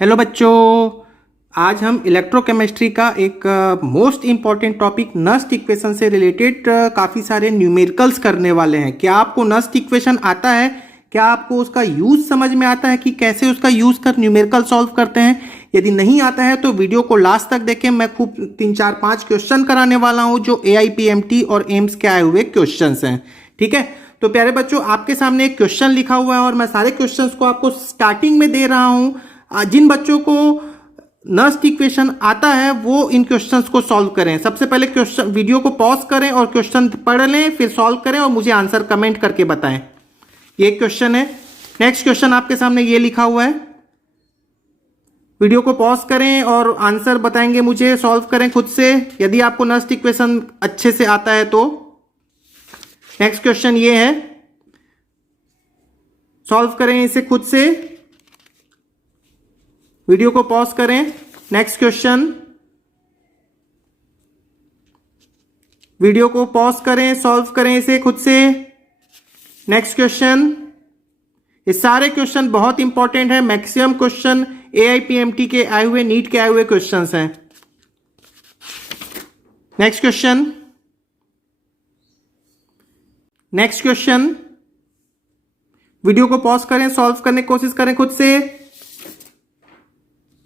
Hello बच्चों, आज हम इलेक्ट्रोकेमिस्ट्री का एक most important topic Nernst equation से रिलेटेड काफ़ी सारे न्यूमेरिकल्स करने वाले हैं। क्या आपको नस्ट इक्वेशन आता है? क्या आपको उसका यूज़ समझ में आता है कि कैसे उसका यूज़ कर न्यूमेरिकल सॉल्व करते हैं? यदि नहीं आता है तो वीडियो को लास्ट तक देखें। मैं खूब 3-4-5 क्वेश्चन कराने वाला हूँ जो AIPMT और एम्स के आए हुए क्वेश्चन हैं। ठीक है, तो प्यारे बच्चों, आपके सामने एक क्वेश्चन लिखा हुआ है और मैं सारे क्वेश्चंस को आपको स्टार्टिंग में दे रहा हूँ। जिन बच्चों को नस्ट इक्वेशन आता है वो इन क्वेश्चंस को सॉल्व करें। सबसे पहले क्वेश्चन वीडियो को पॉज करें और क्वेश्चन पढ़ लें, फिर सॉल्व करें और मुझे आंसर कमेंट करके बताएं। ये क्वेश्चन है। नेक्स्ट क्वेश्चन आपके सामने ये लिखा हुआ है। वीडियो को पॉज करें और आंसर बताएंगे मुझे, सॉल्व करें खुद से यदि आपको नस्ट इक्वेशन अच्छे से आता है तो। नेक्स्ट क्वेश्चन ये है, सॉल्व करें इसे खुद से। वीडियो को पॉज करें। नेक्स्ट क्वेश्चन, वीडियो को पॉज करें, सॉल्व करें इसे खुद से। Next question. ये सारे क्वेश्चन बहुत इंपॉर्टेंट है। मैक्सिमम क्वेश्चन AIPMT के आए हुए, नीट के आए हुए क्वेश्चंस हैं। Next question. Next question, video को पॉज करें, सॉल्व करने की कोशिश करें खुद से।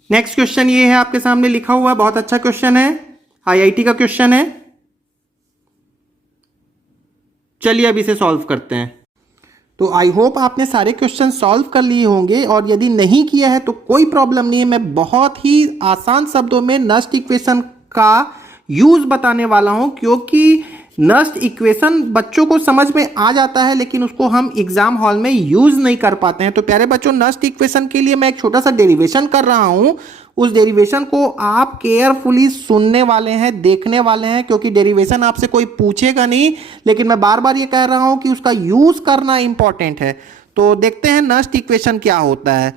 नेक्स्ट क्वेश्चन ये है आपके सामने लिखा हुआ, बहुत अच्छा क्वेश्चन है, IIT का क्वेश्चन है। चलिए अब इसे सॉल्व करते हैं। तो आई होप आपने सारे क्वेश्चन सॉल्व कर लिए होंगे और यदि नहीं किया है तो कोई प्रॉब्लम नहीं है। मैं बहुत ही आसान शब्दों में नस्ट इक्वेशन का यूज बताने वाला हूं, क्योंकि नस्ट इक्वेशन बच्चों को समझ में आ जाता है लेकिन उसको हम एग्जाम हॉल में यूज नहीं कर पाते हैं। तो प्यारे बच्चों, नस्ट इक्वेशन के लिए मैं एक छोटा सा डेरिवेशन कर रहा हूं। उस डेरिवेशन को आप केयरफुली सुनने वाले हैं, देखने वाले हैं, क्योंकि डेरिवेशन आपसे कोई पूछेगा नहीं, लेकिन मैं बार बार ये कह रहा हूं कि उसका यूज करना इंपॉर्टेंट है। तो देखते हैं नस्ट इक्वेशन क्या होता है।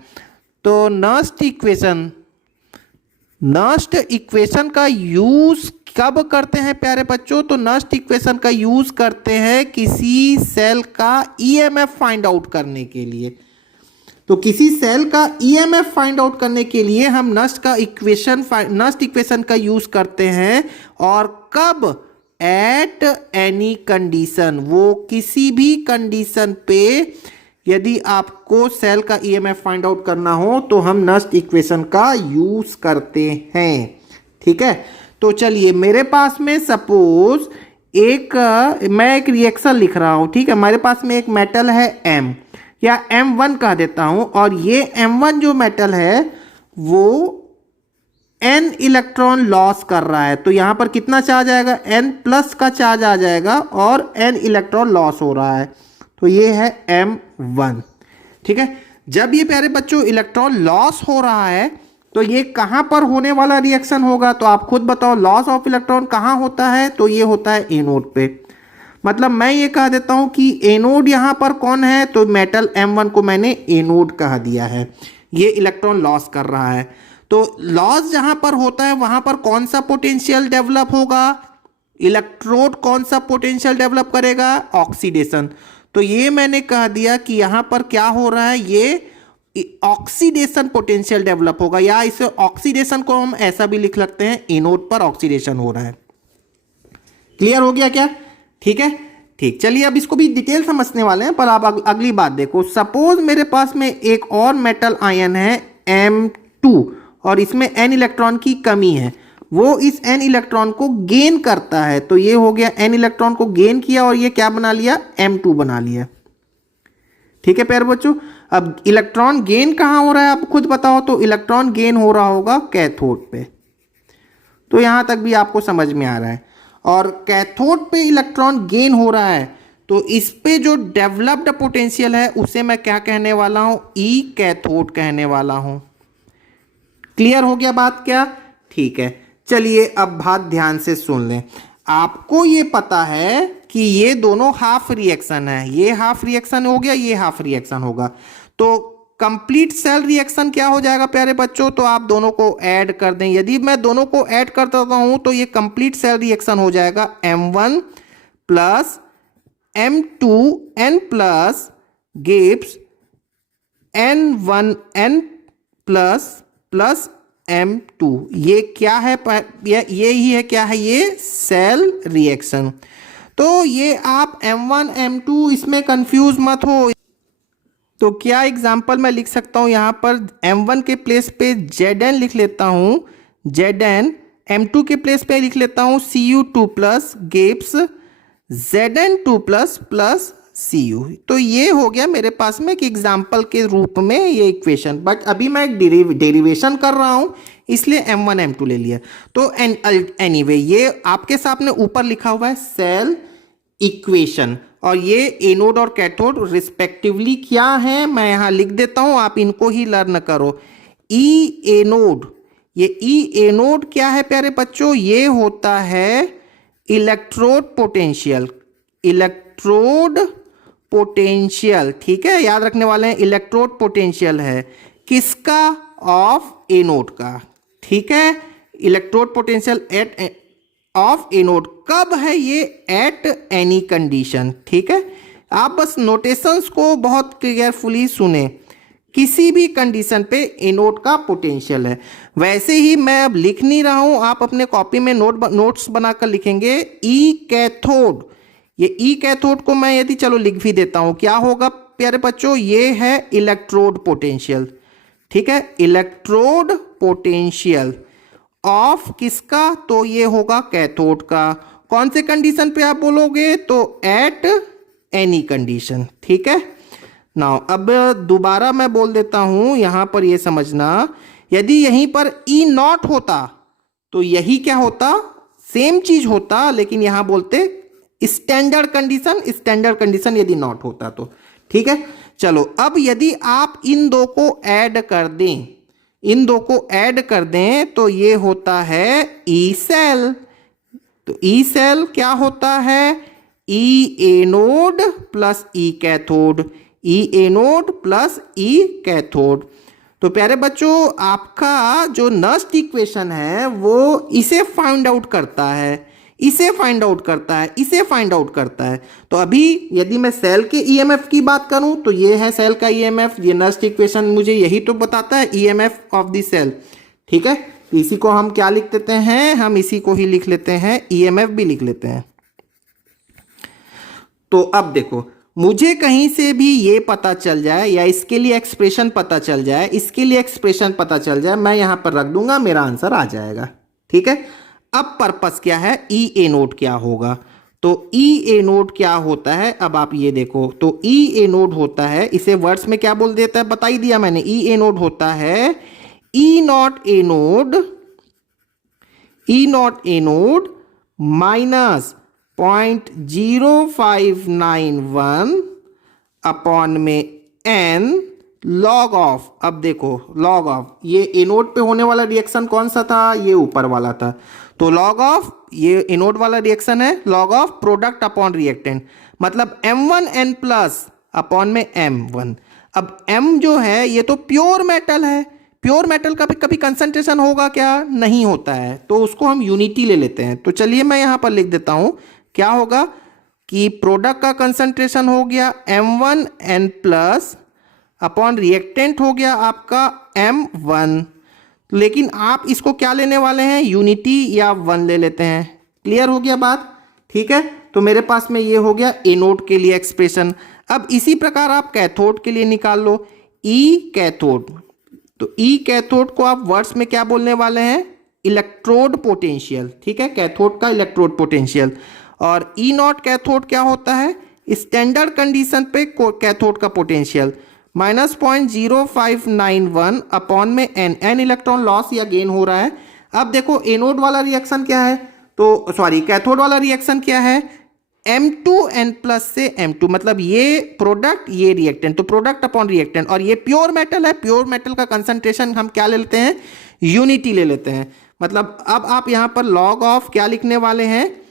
तो नस्ट इक्वेशन का यूज कब करते हैं प्यारे बच्चों? तो नस्ट इक्वेशन का यूज करते हैं किसी सेल का EMF फाइंड आउट करने के लिए। तो किसी सेल का EMF फाइंड आउट करने के लिए हम नस्ट इक्वेशन का यूज करते हैं। और कब? एट एनी कंडीशन, वो किसी भी कंडीशन पे यदि आपको सेल का EMF फाइंड आउट करना हो तो हम नस्ट इक्वेशन का यूज करते हैं। ठीक है, तो चलिए मेरे पास में सपोज मैं एक रिएक्शन लिख रहा हूं। ठीक है, मेरे पास में एक मेटल है M, या M1 कह देता हूं, और ये M1 जो मेटल है वो N इलेक्ट्रॉन लॉस कर रहा है। तो यहां पर कितना चार्ज आएगा? N+ का चार्ज आ जाएगा और N इलेक्ट्रॉन लॉस हो रहा है। तो ये है M1। ठीक है, जब ये प्यारे बच्चों इलेक्ट्रॉन लॉस हो रहा है तो ये कहां पर होने वाला रिएक्शन होगा? तो आप खुद बताओ, लॉस ऑफ इलेक्ट्रॉन कहां होता है? तो ये होता है एनोड पे। मतलब मैं ये कह देता हूं कि एनोड यहां पर कौन है? तो मेटल M1 को मैंने एनोड कह दिया है। ये इलेक्ट्रॉन लॉस कर रहा है। तो लॉस जहां पर होता है वहां पर कौन सा पोटेंशियल डेवलप होगा? इलेक्ट्रोड कौन सा पोटेंशियल डेवलप करेगा? ऑक्सीडेशन। तो ये मैंने कह दिया कि यहां पर क्या हो रहा है, ये ऑक्सीडेशन पोटेंशियल डेवलप होगा, या इसे ऑक्सीडेशन को हम ऐसा भी लिख सकते हैं, एनोड पर ऑक्सीडेशन हो रहा है। क्लियर हो गया क्या? ठीक है, ठीक। चलिए अब इसको भी डिटेल समझने वाले हैं, पर आप अगली बात देखो। सपोज मेरे पास में एक और मेटल आयन है M2 और इसमें N इलेक्ट्रॉन की कमी है। वो इस N इलेक्ट्रॉन को गेन करता है। तो ये हो गया, N इलेक्ट्रॉन को गेन किया और ये क्या बना लिया? M2 बना लिया। ठीक है प्यारे बच्चों, अब इलेक्ट्रॉन गेन कहां हो रहा है आप खुद बताओ। तो इलेक्ट्रॉन गेन हो रहा होगा कैथोड पे। तो यहां तक भी आपको समझ में आ रहा है। और कैथोड पे इलेक्ट्रॉन गेन हो रहा है तो इस पे जो डेवलप्ड पोटेंशियल है उसे मैं क्या कहने वाला हूं? E कैथोड कहने वाला हूं। क्लियर हो गया बात क्या? ठीक है, चलिए अब बात ध्यान से सुन लें। आपको ये पता है कि ये दोनों हाफ रिएक्शन है, ये हाफ रिएक्शन हो गया, ये हाफ रिएक्शन होगा। तो कंप्लीट सेल रिएक्शन क्या हो जाएगा प्यारे बच्चों? तो आप दोनों को ऐड कर दें। यदि मैं दोनों को ऐड कर देता हूं तो ये कंप्लीट सेल रिएक्शन हो जाएगा M1 plus M2N plus gives N1N plus plus M2। ये क्या है? ये ही है, क्या है ये? Cell reaction. तो ये आप M1 M2 इसमें कंफ्यूज मत हो। तो क्या एग्जाम्पल मैं लिख सकता हूँ यहाँ पर? M1 के प्लेस पे Zn लिख लेता हूँ, Zn। M2 के प्लेस पे लिख लेता हूँ Cu2 plus gives Zn2 plus plus Cu। तो ये हो गया मेरे पास में एक एग्जाम्पल के रूप में ये इक्वेशन। बट अभी मैं एक डेरिवेशन कर रहा हूँ, इसलिए M1 M2 ले लिया। तो एनीवे ये आपके सामने ऊपर लिखा हुआ है सेल इक्वेशन, और ये एनोड और कैथोड रिस्पेक्टिवली क्या है मैं यहां लिख देता हूं, आप इनको ही लर्न करो। ई एनोड, ये ई एनोड क्या है प्यारे बच्चों? ये होता है इलेक्ट्रोड पोटेंशियल। इलेक्ट्रोड पोटेंशियल, ठीक है, याद रखने वाले हैं। इलेक्ट्रोड पोटेंशियल है किसका? ऑफ एनोड का, ठीक है। Electrode potential at of anode कब है? ये एट एनी कंडीशन, ठीक है। आप बस नोटेशंस को बहुत केयरफुली सुने। किसी भी कंडीशन पे एनोड का पोटेंशियल है। वैसे ही मैं अब लिख नहीं रहा हूं, आप अपने कॉपी में नोट्स बनाकर लिखेंगे ई कैथोड। ये ई कैथोड को मैं यदि चलो लिख भी देता हूं, क्या होगा प्यारे बच्चों? ये है इलेक्ट्रोड पोटेंशियल, ठीक है। इलेक्ट्रोड पोटेंशियल ऑफ किसका? तो ये होगा कैथोड का। कौन से कंडीशन पे आप बोलोगे? तो एट एनी कंडीशन, ठीक है। नाउ अब दोबारा मैं बोल देता हूं, यहां पर ये समझना, यदि यहीं पर ई नॉट होता तो यही क्या होता? सेम चीज होता, लेकिन यहां बोलते स्टैंडर्ड कंडीशन। स्टैंडर्ड कंडीशन यदि नॉट होता तो, ठीक है। चलो अब यदि आप इन दो को ऐड कर दें, इन दो को ऐड कर दें तो ये होता है ई सेल। तो ई सेल क्या होता है? ई एनोड प्लस ई कैथोड। ई एनोड प्लस ई कैथोड। तो प्यारे बच्चों आपका जो नस्ट इक्वेशन है वो इसे फाइंड आउट करता है, इसे फाइंड आउट करता है, इसे फाइंड आउट करता है। तो अभी यदि मैं सेल के ईएमएफ की बात करूं तो ये है सेल का ईएमएफ। ये नस्ट इक्वेशन मुझे यही तो बताता है, ईएमएफ ऑफ द सेल, ठीक है। इसी को हम क्या लिख देते हैं? हम इसी को ही लिख लेते हैं, ईएमएफ भी लिख लेते हैं। तो अब देखो, मुझे कहीं से भी ये पता चल जाए या इसके लिए एक्सप्रेशन पता चल जाए, इसके लिए एक्सप्रेशन पता चल जाए, मैं यहां पर रख दूंगा, मेरा आंसर आ जाएगा, ठीक है। अब पर्पस क्या है? ई एनोड क्या होगा? तो ई एनोड क्या होता है? अब आप ये देखो, तो ई एनोड होता है, इसे वर्ड्स में क्या बोल देता है बता ही दिया मैंने। ई एनोड होता है E naught anode, E naught anode minus 0.0591 upon में एन लॉग ऑफ। अब देखो लॉग ऑफ, ये एनोड पे होने वाला रिएक्शन कौन सा था? ये ऊपर वाला था। तो लॉग ऑफ, ये एनोड वाला रिएक्शन है, log of product upon reactant, मतलब M1N प्लस अपॉन में M1। अब M जो है ये तो प्योर मेटल है, प्योर मेटल का भी कभी कंसंट्रेशन होगा क्या? नहीं होता है, तो उसको हम यूनिटी ले लेते हैं। तो चलिए मैं यहां पर लिख देता हूं, क्या होगा कि प्रोडक्ट का कंसंट्रेशन हो गया M1N प्लस अपॉन रिएक्टेंट हो गया आपका M1। लेकिन आप इसको क्या लेने वाले हैं? यूनिटी या 1 ले लेते हैं। क्लियर हो गया बात, ठीक है। तो मेरे पास में ये हो गया एनोड के लिए एक्सप्रेशन। अब इसी प्रकार आप कैथोड के लिए निकाल लो, ई कैथोड। तो ई कैथोड को आप वर्ड्स में क्या बोलने वाले हैं? इलेक्ट्रोड पोटेंशियल, ठीक है, कैथोड का इलेक्ट्रोड पोटेंशियल। और ई नॉट कैथोड क्या होता है? स्टैंडर्ड कंडीशन पे कैथोड का पोटेंशियल माइनस 0.0591 अपॉन में एन। एन इलेक्ट्रॉन लॉस या गेन हो रहा है। अब देखो एनोड वाला रिएक्शन क्या है, तो सॉरी कैथोड वाला रिएक्शन क्या है? M2N प्लस से M2, मतलब ये प्रोडक्ट ये रिएक्टेंट, तो प्रोडक्ट अपॉन रिएक्टेंट। और ये प्योर मेटल है, प्योर मेटल का कंसंट्रेशन हम क्या ले लेते हैं? यूनिटी ले लेते हैं। मतलब अब आप यहां पर लॉग ऑफ क्या लिखने वाले हैं?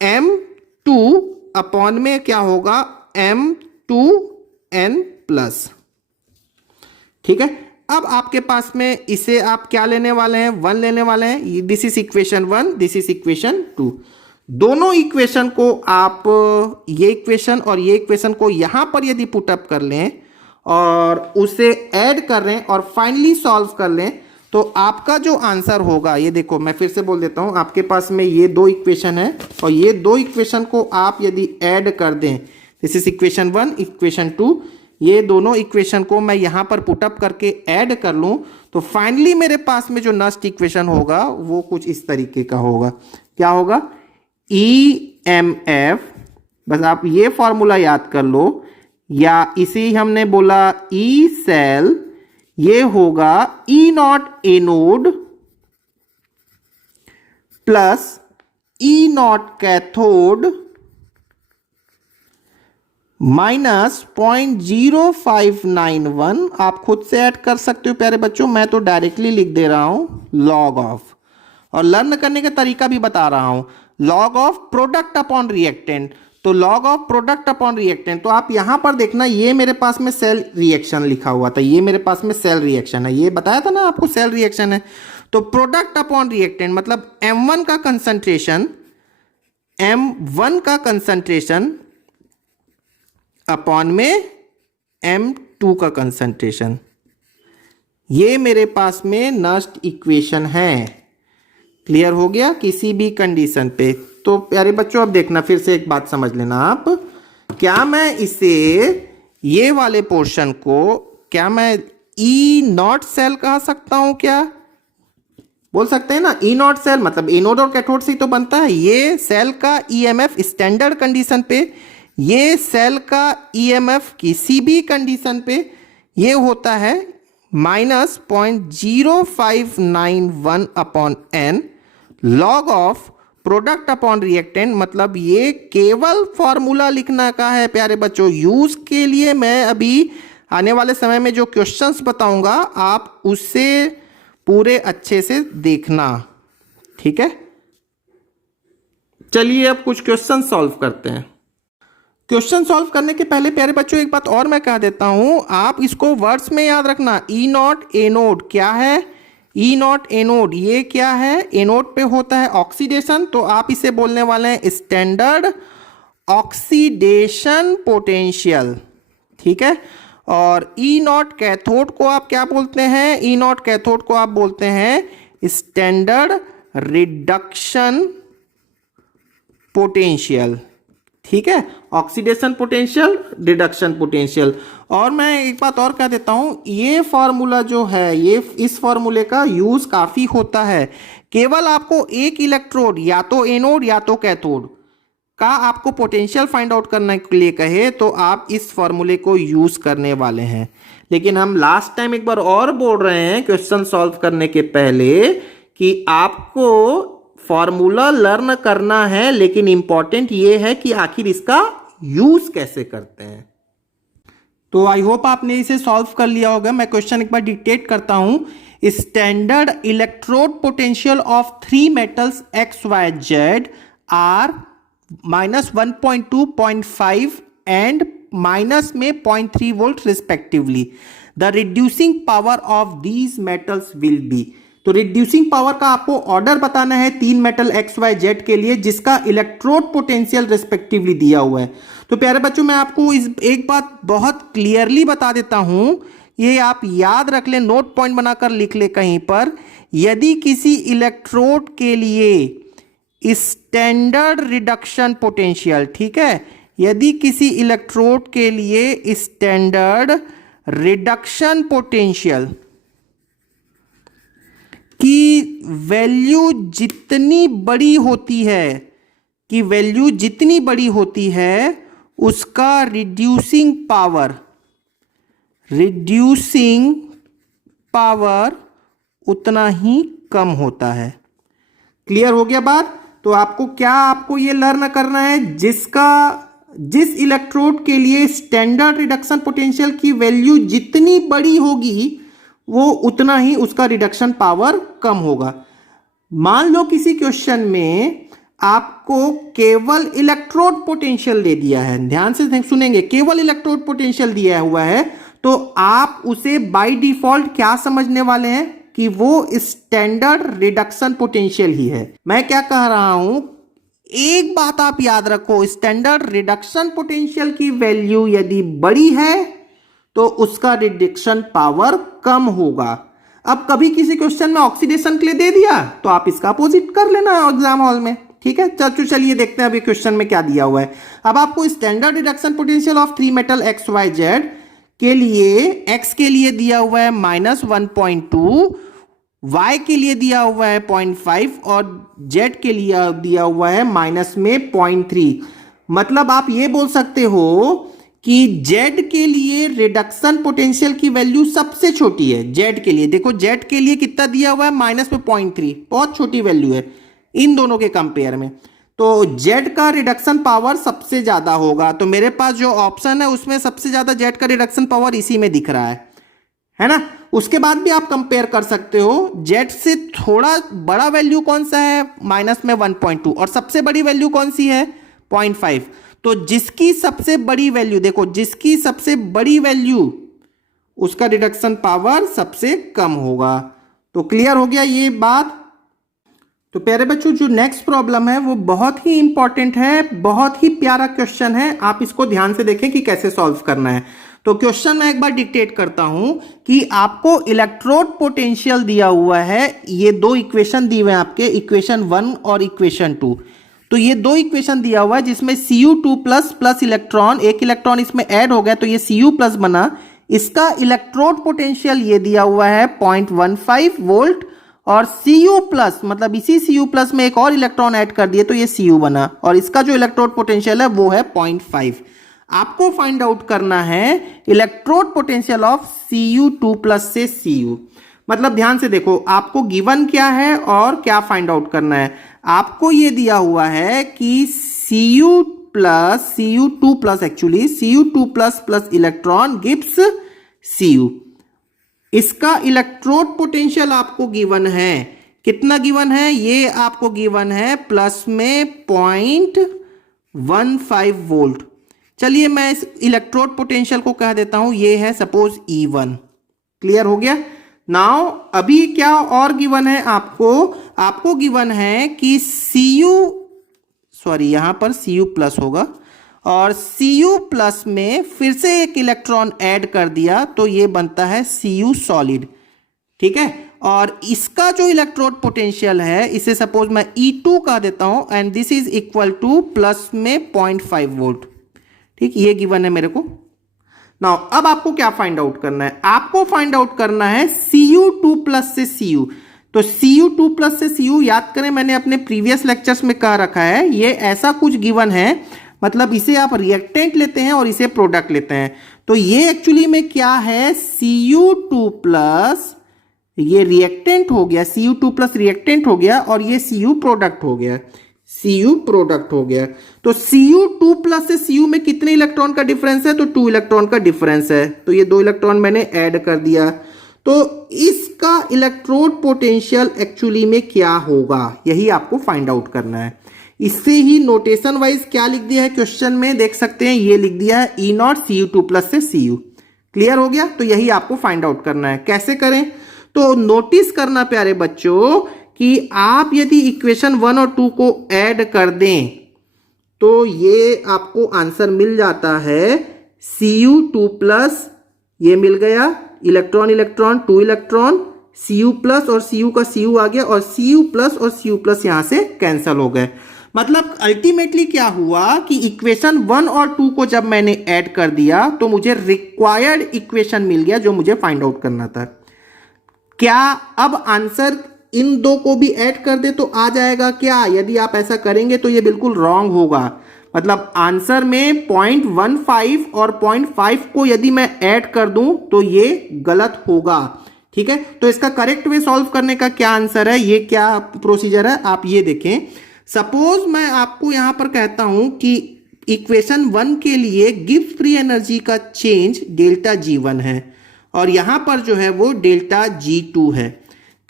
M2 अपॉन में क्या होगा? M2N प्लस, ठीक है। अब आपके पास में इसे आप क्या लेने वाले हैं? 1 लेने वाले हैं। This is equation 1, this is equation 2। दोनों इक्वेशन को आप, ये इक्वेशन और ये इक्वेशन को यहां पर यदि पुटअप कर लें और उसे ऐड कर लें और फाइनली सॉल्व कर लें, तो आपका जो आंसर होगा, ये देखो मैं फिर से बोल देता हूं, आपके पास में ये दो इक्वेशन है और ये दो इक्वेशन को आप यदि ऐड कर दें, दिस इज इक्वेशन 1, इक्वेशन 2, ये दोनों इक्वेशन को मैं यहां पर पुटअप करके ऐड कर लूं तो फाइनली मेरे पास में जो नस्ट इक्वेशन होगा वो कुछ इस तरीके का होगा। क्या होगा? EMF, बस आप ये फॉर्मूला याद कर लो, या इसी हमने बोला ई सेल, ये होगा E naught anode plus E naught cathode minus 0.0591। आप खुद से ऐड कर सकते हो प्यारे बच्चों, मैं तो डायरेक्टली लिख दे रहा हूं लॉग ऑफ, और लर्न करने का तरीका भी बता रहा हूं, log of product upon reactant. तो log of product upon reactant, तो आप यहां पर देखना, ये मेरे पास में सेल रिएक्शन लिखा हुआ था, ये मेरे पास में सेल रिएक्शन है, ये बताया था ना आपको सेल रिएक्शन है। तो प्रोडक्ट अपॉन रिएक्टेंट मतलब M1 का कंसंट्रेशन अपॉन में M2 का कंसंट्रेशन, ये मेरे पास में नस्ट इक्वेशन है। क्लियर हो गया किसी भी कंडीशन पे? तो प्यारे बच्चों अब देखना, फिर से एक बात समझ लेना आप, क्या मैं इसे, ये वाले पोर्शन को क्या मैं ई नॉट सेल कह सकता हूं? क्या बोल सकते हैं ना? ई नॉट सेल मतलब एनोड और कैथोड से ही तो बनता है। ये सेल का ईएमएफ स्टैंडर्ड कंडीशन पे, ये सेल का ईएमएफ किसी भी कंडीशन पे ये होता है -0.0591 upon n log of product upon reactant. मतलब ये केवल फॉर्मूला लिखना का है प्यारे बच्चों। यूज के लिए मैं अभी आने वाले समय में जो क्वेश्चंस बताऊंगा आप उससे पूरे अच्छे से देखना, ठीक है? चलिए अब कुछ क्वेश्चन सॉल्व करते हैं। क्वेश्चन सॉल्व करने के पहले प्यारे बच्चों एक बात और मैं कह देता हूं, आप इसको वर्ड्स में याद रखना। ई नॉट एनोड क्या है? ई नॉट एनोड ये क्या है? एनोड पे होता है ऑक्सीडेशन, तो आप इसे बोलने वाले हैं स्टैंडर्ड ऑक्सीडेशन पोटेंशियल, ठीक है? और ई नॉट कैथोड को आप क्या बोलते हैं? ई नॉट कैथोड को आप बोलते हैं स्टैंडर्ड रिडक्शन पोटेंशियल, ठीक है? Oxidation potential, reduction potential. और मैं एक बात और कह देता हूं, ये फॉर्मूला जो है, ये इस फॉर्मूले का यूज काफी होता है। केवल आपको एक इलेक्ट्रोड, या तो एनोड या तो कैथोड का आपको पोटेंशियल फाइंड आउट करने के लिए कहे तो आप इस फॉर्मूले को यूज करने वाले हैं। लेकिन हम लास्ट टाइम एक बार और बोल रहे हैं क्वेश्चन सॉल्व करने के पहले कि आपको फॉर्मूला लर्न करना है, लेकिन इंपॉर्टेंट ये है कि आखिर इसका यूज कैसे करते हैं। तो आई होप आपने इसे सॉल्व कर लिया होगा। मैं क्वेश्चन एक बार डिक्टेट करता हूं। Standard electrode potential of 3 metals XYZ are -1.2, 0.5 and minus में 0.3 volt respectively. The reducing power of these metals will be. तो रिड्यूसिंग पावर का आपको ऑर्डर बताना है 3 मेटल XYZ के लिए जिसका इलेक्ट्रोड पोटेंशियल रिस्पेक्टिवली दिया हुआ है। तो प्यारे बच्चों मैं आपको इस एक बात बहुत क्लियरली बता देता हूं, ये आप याद रख लें, नोट पॉइंट बनाकर लिख ले कहीं पर। यदि किसी इलेक्ट्रोड के लिए स्टैंडर्ड रिडक्शन पोटेंशियल, ठीक है, यदि किसी इलेक्ट्रोड के लिए स्टैंडर्ड रिडक्शन पोटेंशियल की वैल्यू जितनी बड़ी होती है, कि वैल्यू जितनी बड़ी होती है उसका रिड्यूसिंग पावर उतना ही कम होता है। क्लियर हो गया बात? तो आपको ये लर्न करना है, जिस इलेक्ट्रोड के लिए स्टैंडर्ड रिडक्शन पोटेंशियल की वैल्यू जितनी बड़ी होगी वो उतना ही उसका रिडक्शन पावर कम होगा। मान लो किसी क्वेश्चन में आपको केवल इलेक्ट्रोड पोटेंशियल दे दिया है, ध्यान से सुनेंगे, केवल इलेक्ट्रोड पोटेंशियल दिया हुआ है, तो आप उसे बाय डिफॉल्ट क्या समझने वाले हैं कि वो स्टैंडर्ड रिडक्शन पोटेंशियल ही है। मैं क्या कह रहा हूं, एक बात आप याद रखो, स्टैंडर्ड रिडक्शन पोटेंशियल की वैल्यू यदि बड़ी है तो उसका रिडक्शन पावर कम होगा। अब कभी किसी क्वेश्चन में ऑक्सीडेशन के लिए दे दिया तो आप इसका अपोजिट कर लेना एग्जाम हॉल में, ठीक है। चलिए देखते हैं अभी क्वेश्चन में क्या दिया हुआ है। अब आपको standard reduction potential of 3 metal XYZ के लिए x के लिए दिया हुआ है -1.2, y के लिए दिया हुआ है 0.5 और z के लिए दिया हुआ है -0.3। मतलब आप ये बोल सकते हो कि z के लिए रिडक्शन पोटेंशियल की वैल्यू सबसे छोटी है। z के लिए देखो, z के लिए कितना दिया हुआ है -0.3, बहुत छोटी वैल्यू है इन दोनों के कंपेयर में। तो z का रिडक्शन पावर सबसे ज्यादा होगा, तो मेरे पास जो ऑप्शन है उसमें सबसे ज्यादा z का रिडक्शन पावर इसी में दिख रहा है ना। उसके बाद भी आप कंपेयर कर सकते हो, z से थोड़ा बड़ा वैल्यू कौन सा है -1.2 और सबसे बड़ी वैल्यू कौन सी है 0.5। तो जिसकी सबसे बड़ी वैल्यू, देखो जिसकी सबसे बड़ी वैल्यू उसका रिडक्शन पावर सबसे कम होगा। तो क्लियर हो गया ये बात। तो प्यारे बच्चों, जो नेक्स्ट प्रॉब्लम है वो बहुत ही इंपॉर्टेंट है, बहुत ही प्यारा क्वेश्चन है। आप इसको ध्यान से देखें कि कैसे सॉल्व करना है। तो क्वेश्चन मैं एक बार डिक्टेट करता हूं कि आपको इलेक्ट्रोड पोटेंशियल दिया हुआ है, ये दो इक्वेशन दिए हुए हैं आपके, इक्वेशन 1 और इक्वेशन 2। तो ये दो इक्वेशन दिया हुआ है जिसमें Cu2 प्लस इलेक्ट्रॉन, एक इलेक्ट्रॉन इसमें ऐड हो गया तो ये Cu प्लस बना। इसका इलेक्ट्रोड पोटेंशियल ये दिया हुआ है 0.15 वोल्ट और Cu प्लस, मतलब इसी Cu प्लस में एक और इलेक्ट्रॉन ऐड कर दिए तो ये Cu बना, और इसका जो इलेक्ट्रोड पोटेंशियल है वो है 0.5। आपको फाइंड आउट करना है electrode potential of Cu2 plus से Cu। मतलब ध्यान से देखो, आपको गिवन क्या है और क्या फाइंड आउट करना है। आपको ये दिया हुआ है कि Cu2 plus electron gives Cu। इसका इलेक्ट्रोड पोटेंशियल आपको गिवन है, कितना गिवन है, ये आपको गिवन है प्लस में 0.15 वोल्ट। चलिए मैं इस इलेक्ट्रोड पोटेंशियल को कह देता हूं, ये है सपोज E1। क्लियर हो गया। नाउ अभी क्या और गिवन है आपको गिवन है कि यहां पर Cu प्लस होगा और Cu प्लस में फिर से एक इलेक्ट्रॉन ऐड कर दिया तो ये बनता है Cu सॉलिड, ठीक है। और इसका जो इलेक्ट्रोड पोटेंशियल है इसे सपोज मैं E2 कह देता हूं and this is equal two plus में 0.5 वोल्ट, ठीक, ये गिवन है मेरे को। नाउ अब आपको क्या फाइंड आउट करना है, आपको फाइंड आउट करना है Cu2 प्लस से Cu। तो Cu2 प्लस से Cu याद करें, मैंने अपने प्रीवियस लेक्चर्स में कह रखा है, ये ऐसा कुछ गिवन है, मतलब इसे आप रिएक्टेंट लेते हैं और इसे प्रोडक्ट लेते हैं। तो ये एक्चुअली में क्या है, Cu2 प्लस, ये रिएक्टेंट हो गया, Cu2 प्लस रिएक्टेंट हो गया और ये Cu प्रोडक्ट हो गया, Cu प्रोडक्ट हो गया। तो Cu2 प्लस से Cu में कितने इलेक्ट्रॉन का डिफरेंस है, तो 2 इलेक्ट्रॉन का डिफरेंस है, तो ये 2 इलेक्ट्रॉन मैंने ऐड कर दिया। तो इसका इलेक्ट्रोड पोटेंशियल एक्चुअली में क्या होगा, यही आपको फाइंड आउट करना है। इससे ही नोटेशन वाइज क्या लिख दिया है क्वेश्चन में, देख सकते हैं, ये लिख दिया है E0 Cu2 प्लस से Cu। क्लियर हो गया। तो यही आपको फाइंड आउट करना है। कैसे करें, तो नोटिस करना प्यारे बच्चों कि आप यदि इक्वेशन 1 और 2 को ऐड कर दें तो ये आपको आंसर मिल जाता है Cu2 प्लस, ये मिल गया इलेक्ट्रॉन 2 इलेक्ट्रॉन, Cu प्लस और Cu का Cu आ गया और Cu प्लस और Cu प्लस यहां से कैंसिल हो गए। मतलब अल्टीमेटली क्या हुआ कि इक्वेशन 1 और 2 को जब मैंने ऐड कर दिया तो मुझे रिक्वायर्ड इक्वेशन मिल गया जो मुझे फाइंड आउट करना था। क्या अब आंसर इन दो को भी ऐड कर दे तो आ जाएगा क्या, यदि आप ऐसा करेंगे तो ये बिल्कुल रॉन्ग होगा। मतलब आंसर में 0.15 और 0.5 को यदि मैं ऐड कर दूं तो ये गलत होगा, ठीक है। तो इसका करेक्ट वे सॉल्व करने का क्या आंसर है, ये क्या प्रोसीजर है, आप ये देखें। सपोज मैं आपको यहां पर कहता हूं कि इक्वेशन 1 के लिए गिब्स फ्री एनर्जी का चेंज डेल्टा G1 है और यहां पर जो है वो डेल्टा G2 है,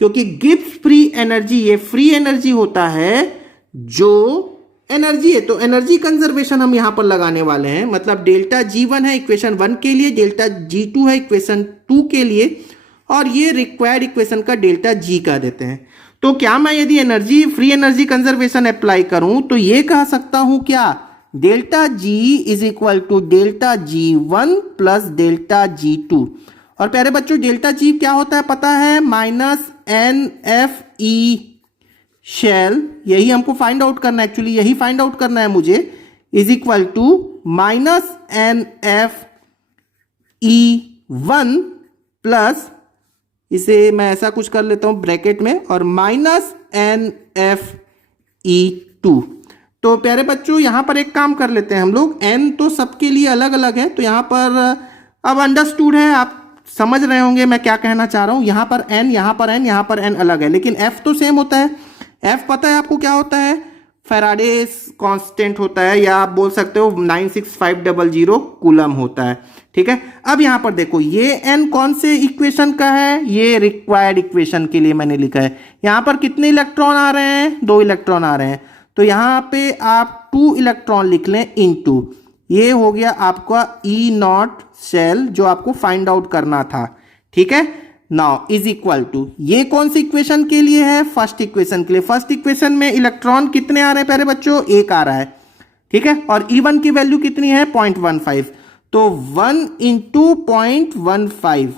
क्योंकि गिब्स फ्री एनर्जी, ये फ्री एनर्जी होता है जो एनर्जी है, तो एनर्जी कंजर्वेशन हम यहां पर लगाने वाले हैं। मतलब डेल्टा G1 है इक्वेशन 1 के लिए, डेल्टा G2 है इक्वेशन 2 के लिए, और ये रिक्वायर्ड इक्वेशन का डेल्टा G कह देते हैं। तो क्या मैं यदि energy, free energy conservation apply करूं तो ये कह सकता हूं क्या, delta G is equal to delta G1 plus delta G2। और प्यारे बच्चों डेल्टा जी क्या होता है पता है, -NFE शेल, यही हमको फाइंड आउट करना है, एक्चुअली यही फाइंड आउट करना है मुझे, is equal to -NFE1 plus, इसे मैं ऐसा कुछ कर लेता हूं ब्रैकेट में, और -NFE2। तो प्यारे बच्चों यहां पर एक काम कर लेते हैं हम लोग, n तो सबके लिए अलग अलग है, तो यहां पर अब अंडरस्टूड है, आप समझ रहे होंगे मैं क्या कहना चाह रहा हूं। यहां पर n, यहां पर n, यहां पर n अलग है, लेकिन f तो सेम होता है। f पता है आपको क्या होता है, फैराडेज कांस्टेंट होता है, या आप बोल सकते हो 96500 कूलम होता है, ठीक है। अब यहां पर देखो ये n कौन से इक्वेशन का है, ये रिक्वायर्ड इक्वेशन के लिए मैंने लिखा है। यहां पर कितने इलेक्ट्रॉन आ रहे हैं, 2 इलेक्ट्रॉन आ रहे हैं, तो यहां पे आप 2 इलेक्ट्रॉन लिख लें इनटू, ये हो गया आपका E0 शेल जो आपको फाइंड आउट करना था, ठीक है। नाउ इज इक्वल टू, ये कौन सी इक्वेशन के लिए है, फर्स्ट इक्वेशन के लिए। फर्स्ट इक्वेशन में इलेक्ट्रॉन कितने आ रहे हैं प्यारे बच्चों, 1 आ रहा है, ठीक है, और E1 की वैल्यू कितनी है 0.15, तो 1 इंटू 0.15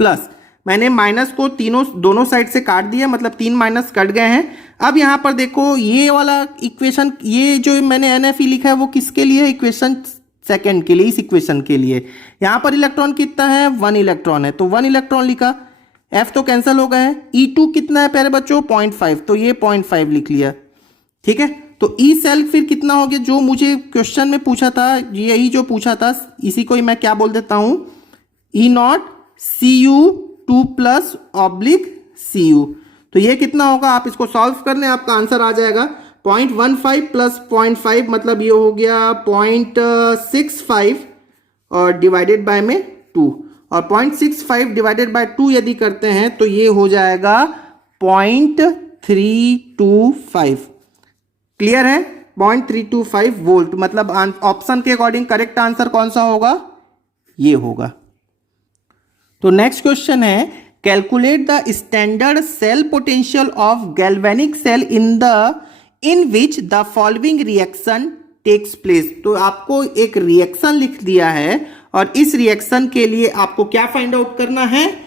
प्लस, मैंने माइनस को दोनों साइड से काट दिया, मतलब 3 माइनस कट गए हैं। अब यहां पर देखो ये वाला इक्वेशन, ये जो मैंने NFE लिखा है वो किसके लिए है, इक्वेशन सेकंड के लिए, इस इक्वेशन के लिए। यहां पर इलेक्ट्रॉन कितना है, 1 इलेक्ट्रॉन है, तो 1 इलेक्ट्रॉन लिखा, F तो कैंसिल हो गया है। E2 कितना है प्यारे बच्चों 0.5, तो ये 0.5 लिख लिया, ठीक है। तो E सेल फिर कितना हो गया, जो मुझे क्वेश्चन में पूछा था, यही जो पूछा था, इसी को ही मैं क्या बोल देता हूं, E0 Cu2 plus oblique Cu। तो ये कितना होगा, आप इसको सॉल्व कर लें, आपका आंसर आ जाएगा 0.15 प्लस 0.5, मतलब ये हो गया 0.65 और डिवाइडेड बाय में 2, और 0.65 डिवाइडेड बाय 2 यदि करते हैं तो ये हो जाएगा 0.325। क्लियर है, 0.325 वोल्ट, मतलब ऑप्शन के अकॉर्डिंग करेक्ट आंसर कौन सा होगा, ये होगा। तो नेक्स्ट क्वेश्चन है, calculate the standard cell potential of galvanic cell in which the following reaction takes place. तो आपको एक रिएक्शन लिख दिया है, और इस रिएक्शन के लिए आपको क्या फाइंड आउट करना है,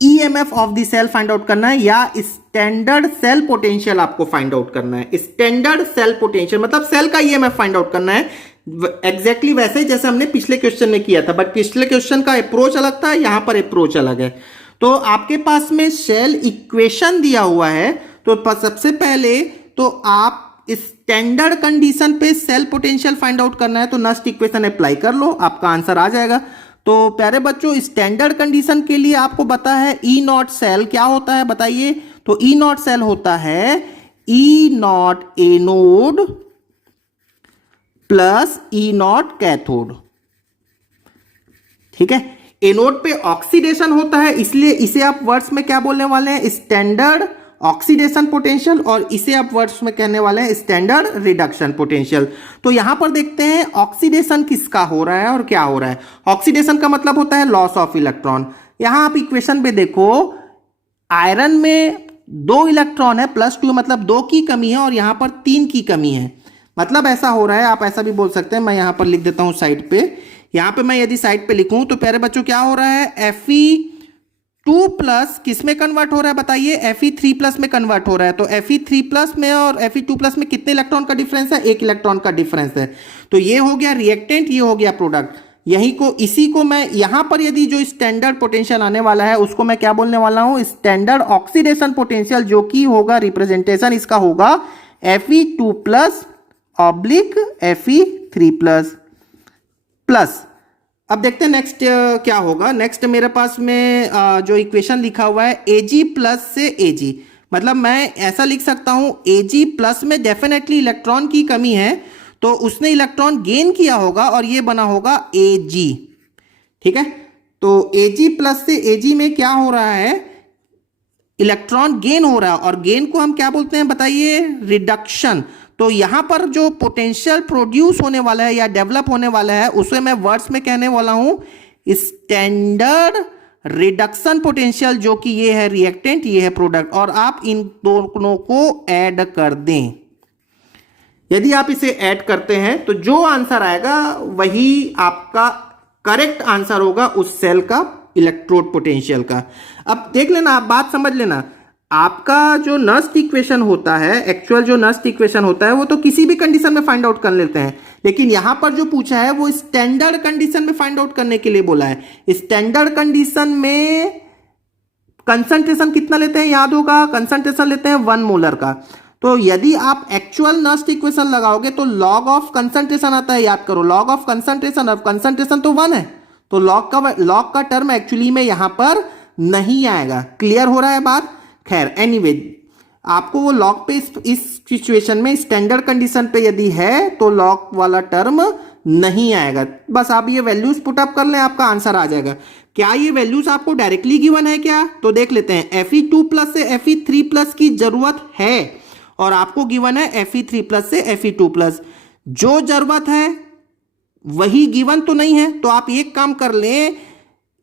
EMF of the cell find out करना है, या स्टैंडर्ड सेल पोटेंशियल आपको फाइंड आउट करना है। स्टैंडर्ड सेल पोटेंशियल मतलब सेल का EMF फाइंड आउट करना है, एग्जैक्टली वैसे ही जैसे हमने पिछले क्वेश्चन में किया था, बट पिछले क्वेश्चन का अप्रोच अलग था, यहां पर अप्रोच अलग है। तो आपके पास में सेल इक्वेशन दिया हुआ है, तो सबसे पहले तो आप स्टैंडर्ड कंडीशन पे सेल पोटेंशियल फाइंड आउट करना है, तो नस्ट इक्वेशन अप्लाई कर लो, आपका आंसर आ जाएगा। तो प्यारे बच्चों स्टैंडर्ड कंडीशन के लिए आपको पता है E0 सेल क्या होता है बताइए, तो E0 सेल होता है E0 anode plus E0 cathode, ठीक है। एनोड पे ऑक्सीडेशन होता है, इसलिए इसे आप वर्ड्स में क्या बोलने वाले हैं, स्टैंडर्ड ऑक्सीडेशन पोटेंशियल, और इसे आप वर्ड्स में कहने वाले हैं स्टैंडर्ड रिडक्शन पोटेंशियल। तो यहां पर देखते हैं ऑक्सीडेशन किसका हो रहा है और क्या हो रहा है। ऑक्सीडेशन का मतलब होता है लॉस ऑफ इलेक्ट्रॉन। यहां आप इक्वेशन पे देखो, आयरन में 2 इलेक्ट्रॉन है, +2 मतलब 2 की कमी है, और यहां पर 3 की कमी है, मतलब ऐसा हो रहा है, आप ऐसा भी बोल सकते हैं। मैं यहां पर लिख देता हूं साइड पे, यहां पे मैं यदि साइड पे लिखूं तो प्यारे बच्चों क्या हो रहा है, Fe2 प्लस किस में कन्वर्ट हो रहा है बताइए, Fe3 प्लस में कन्वर्ट हो रहा है। तो Fe3 प्लस में और Fe2 प्लस में कितने इलेक्ट्रॉन का डिफरेंस है, 1 इलेक्ट्रॉन का डिफरेंस है। तो ये हो गया रिएक्टेंट, ये हो गया प्रोडक्ट। इसी को मैं यहां पर यदि जो स्टैंडर्ड पोटेंशियल आने वाला है उसको मैं क्या बोलने वाला हूं, स्टैंडर्ड ऑक्सीडेशन पोटेंशियल, जो कि होगा रिप्रेजेंटेशन इसका होगा Fe2 plus oblique Fe3 plus plus. अब देखते हैं नेक्स्ट क्या होगा। नेक्स्ट मेरे पास में जो इक्वेशन लिखा हुआ है Ag प्लस से Ag, मतलब मैं ऐसा लिख सकता हूं Ag प्लस में डेफिनेटली इलेक्ट्रॉन की कमी है, तो उसने इलेक्ट्रॉन गेन किया होगा और ये बना होगा Ag, ठीक है। तो Ag प्लस से Ag में क्या हो रहा है, इलेक्ट्रॉन गेन हो रहा है, और गेन को हम क्या बोलते हैं बताइए, रिडक्शन। तो यहां पर जो पोटेंशियल प्रोड्यूस होने वाला है या डेवलप होने वाला है उसे मैं वर्ड्स में कहने वाला हूं स्टैंडर्ड रिडक्शन पोटेंशियल, जो कि ये है रिएक्टेंट, ये है प्रोडक्ट, और आप इन दोनों को ऐड कर दें। यदि आप इसे ऐड करते हैं तो जो आंसर आएगा वही आपका करेक्ट आंसर होगा उस सेल का इलेक्ट्रोड पोटेंशियल का। अब देख लेना, आप बात समझ लेना, आपका जो नस्ट इक्वेशन होता है, एक्चुअल जो नस्ट इक्वेशन होता है वो तो किसी भी कंडीशन में फाइंड आउट कर लेते हैं, लेकिन यहां पर जो पूछा है वो स्टैंडर्ड कंडीशन में फाइंड आउट करने के लिए बोला है। स्टैंडर्ड कंडीशन में कंसंट्रेशन कितना लेते हैं, याद होगा, कंसंट्रेशन लेते हैं 1 मोलर का। तो यदि आप एक्चुअल नस्ट इक्वेशन लगाओगे तो लॉग ऑफ कंसंट्रेशन आता है, याद करो, लॉग ऑफ कंसंट्रेशन। अब कंसंट्रेशन तो 1 है, तो लॉग का टर्म एक्चुअली में यहां पर नहीं आएगा। क्लियर हो रहा है बात? खैर एनीवे, आपको वो लॉग पे इस सिचुएशन में स्टैंडर्ड कंडीशन पे यदि है तो लॉग वाला टर्म नहीं आएगा। बस आप ये वैल्यूज पुटअप कर लें, आपका आंसर आ जाएगा। क्या ये वैल्यूज आपको डायरेक्टली गिवन है क्या? तो देख लेते हैं। Fe2+ से Fe3+ की जरूरत है और आपको गिवन है Fe3+ से Fe2+। जो जरूरत है वही गिवन तो नहीं है, तो आप एक काम कर लें,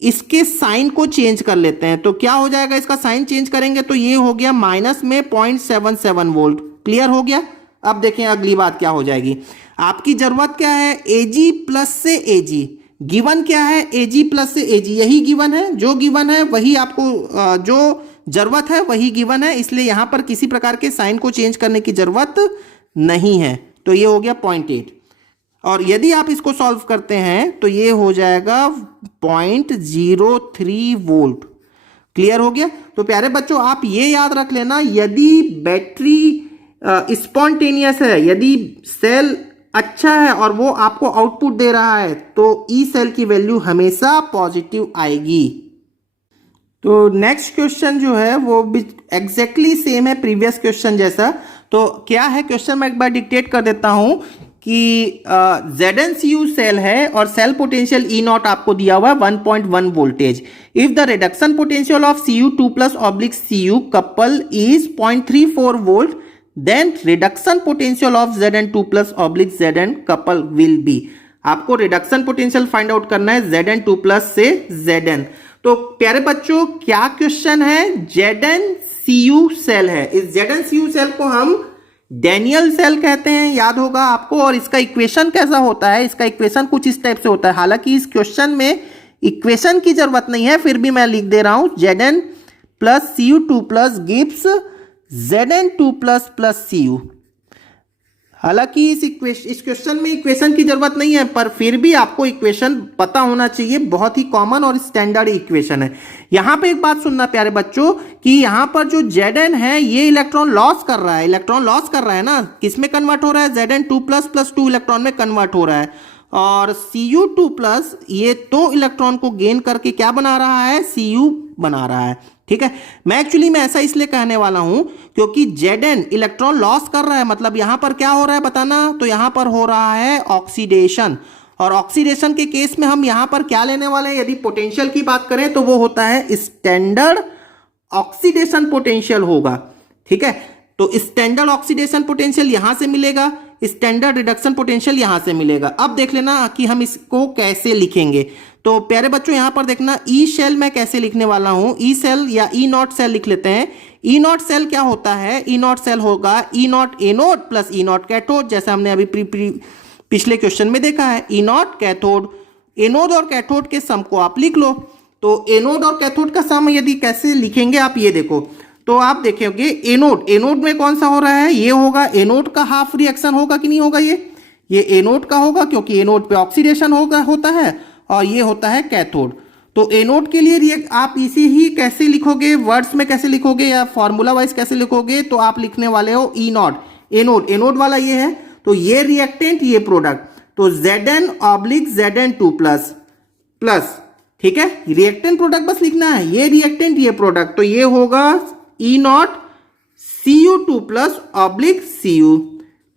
इसके साइन को चेंज कर लेते हैं। तो क्या हो जाएगा, इसका साइन चेंज करेंगे तो ये हो गया माइनस में 0.77 वोल्ट। क्लियर हो गया? अब देखें अगली बात क्या हो जाएगी। आपकी जरूरत क्या है, Ag+ से Ag। गिवन क्या है, Ag+ से Ag, यही गिवन है। जो गिवन है वही आपको, जो जरूरत है वही गिवन है, इसलिए यहां पर किसी प्रकार के साइन को चेंज करने की जरूरत नहीं है। तो ये हो गया 0.8, और यदि आप इसको सॉल्व करते हैं तो ये हो जाएगा 0.03 वोल्ट। क्लियर हो गया? तो प्यारे बच्चों, आप ये याद रख लेना, यदि बैटरी स्पॉन्टेनियस है, यदि सेल अच्छा है और वो आपको आउटपुट दे रहा है, तो ई सेल की वैल्यू हमेशा पॉजिटिव आएगी। तो नेक्स्ट क्वेश्चन जो है वो भी एग्जैक्टली सेम है प्रीवियस क्वेश्चन जैसा। तो क्या है क्वेश्चन, मैं एक बार डिक्टेट कर देता हूं कि ZnCu सेल है और सेल पोटेंशियल E0 आपको दिया हुआ है 1.1 voltage. If the reduction potential of Cu2+/Cu couple is 0.34 volt, then reduction potential of Zn2+/Zn couple will be. आपको रिडक्शन पोटेंशियल फाइंड आउट करना है Zn2+ से Zn। तो प्यारे बच्चों, क्या क्वेश्चन है, ZnCu सेल है। इस ZnCu सेल को हम डैनियल सेल कहते हैं, याद होगा आपको। और इसका इक्वेशन कैसा होता है, इसका इक्वेशन कुछ इस टाइप से होता है। हालांकि इस क्वेश्चन में इक्वेशन की जरूरत नहीं है, फिर भी मैं लिख दे रहा हूं, Zn+Cu2+ गिव्स Zn2++Cu। हालांकि इस क्वेश्चन में इक्वेशन की जरूरत नहीं है, पर फिर भी आपको इक्वेशन पता होना चाहिए। बहुत ही कॉमन और स्टैंडर्ड इक्वेशन है। यहां पे एक बात सुनना प्यारे बच्चों, कि यहां पर जो Zn है ये इलेक्ट्रॉन लॉस कर रहा है, इलेक्ट्रॉन लॉस कर रहा है ना, किस में कन्वर्ट हो रहा है, Zn2++2 इलेक्ट्रॉन में कन्वर्ट हो रहा है। और Cu2+ ये 2 इलेक्ट्रॉन को गेन करके क्या बना रहा है, Cu बना रहा है। ठीक है, मैं एक्चुअली में ऐसा इसलिए कहने वाला हूं क्योंकि Zn इलेक्ट्रॉन लॉस कर रहा है, मतलब यहां पर क्या हो रहा है बताना, तो यहां पर हो रहा है ऑक्सीडेशन। और ऑक्सीडेशन के केस में हम यहां पर क्या लेने वाले हैं, यदि पोटेंशियल की बात करें तो वो होता है स्टैंडर्ड ऑक्सीडेशन पोटेंशियल होगा। ठीक है, तो स्टैंडर्ड ऑक्सीडेशन पोटेंशियल यहां से मिलेगा, स्टैंडर्ड रिडक्शन पोटेंशियल यहां से मिलेगा। अब देख लेना कि हम इसको कैसे लिखेंगे। तो प्यारे बच्चों, यहां पर देखना, ई सेल मैं कैसे लिखने वाला हूं, ई सेल या E0 सेल लिख लेते हैं। E0 सेल क्या होता है, E0 सेल होगा E0 anode plus E0 cathode, जैसे हमने अभी पिछले क्वेश्चन में देखा है। E0 कैथोड, एनोड और कैथोड के सम को आप लिख लो। तो एनोड और कैथोड का सम यदि कैसे लिखेंगे आप ये देखो, तो आप देखेंगे एनोड में कौन सा हो रहा है, ये होगा एनोड का हाफ रिएक्शन होगा कि नहीं होगा, ये एनोड का होगा क्योंकि एनोड पे ऑक्सीडेशन होता है, और ये होता है कैथोड। तो एनोड के लिए आप इसी ही कैसे लिखोगे, वर्ड्स में कैसे लिखोगे या फॉर्मूला वाइज कैसे लिखोगे, तो आप लिखने वाले हो E0, एनोड वाला ये है, तो ये रिएक्टेंट ये प्रोडक्ट, तो Zn/Zn2+, ठीक है, रिएक्टेंट प्रोडक्ट बस लिखना है, ये रिएक्टेंट ये प्रोडक्ट, तो ये होगा E0 Cu2+/Cu।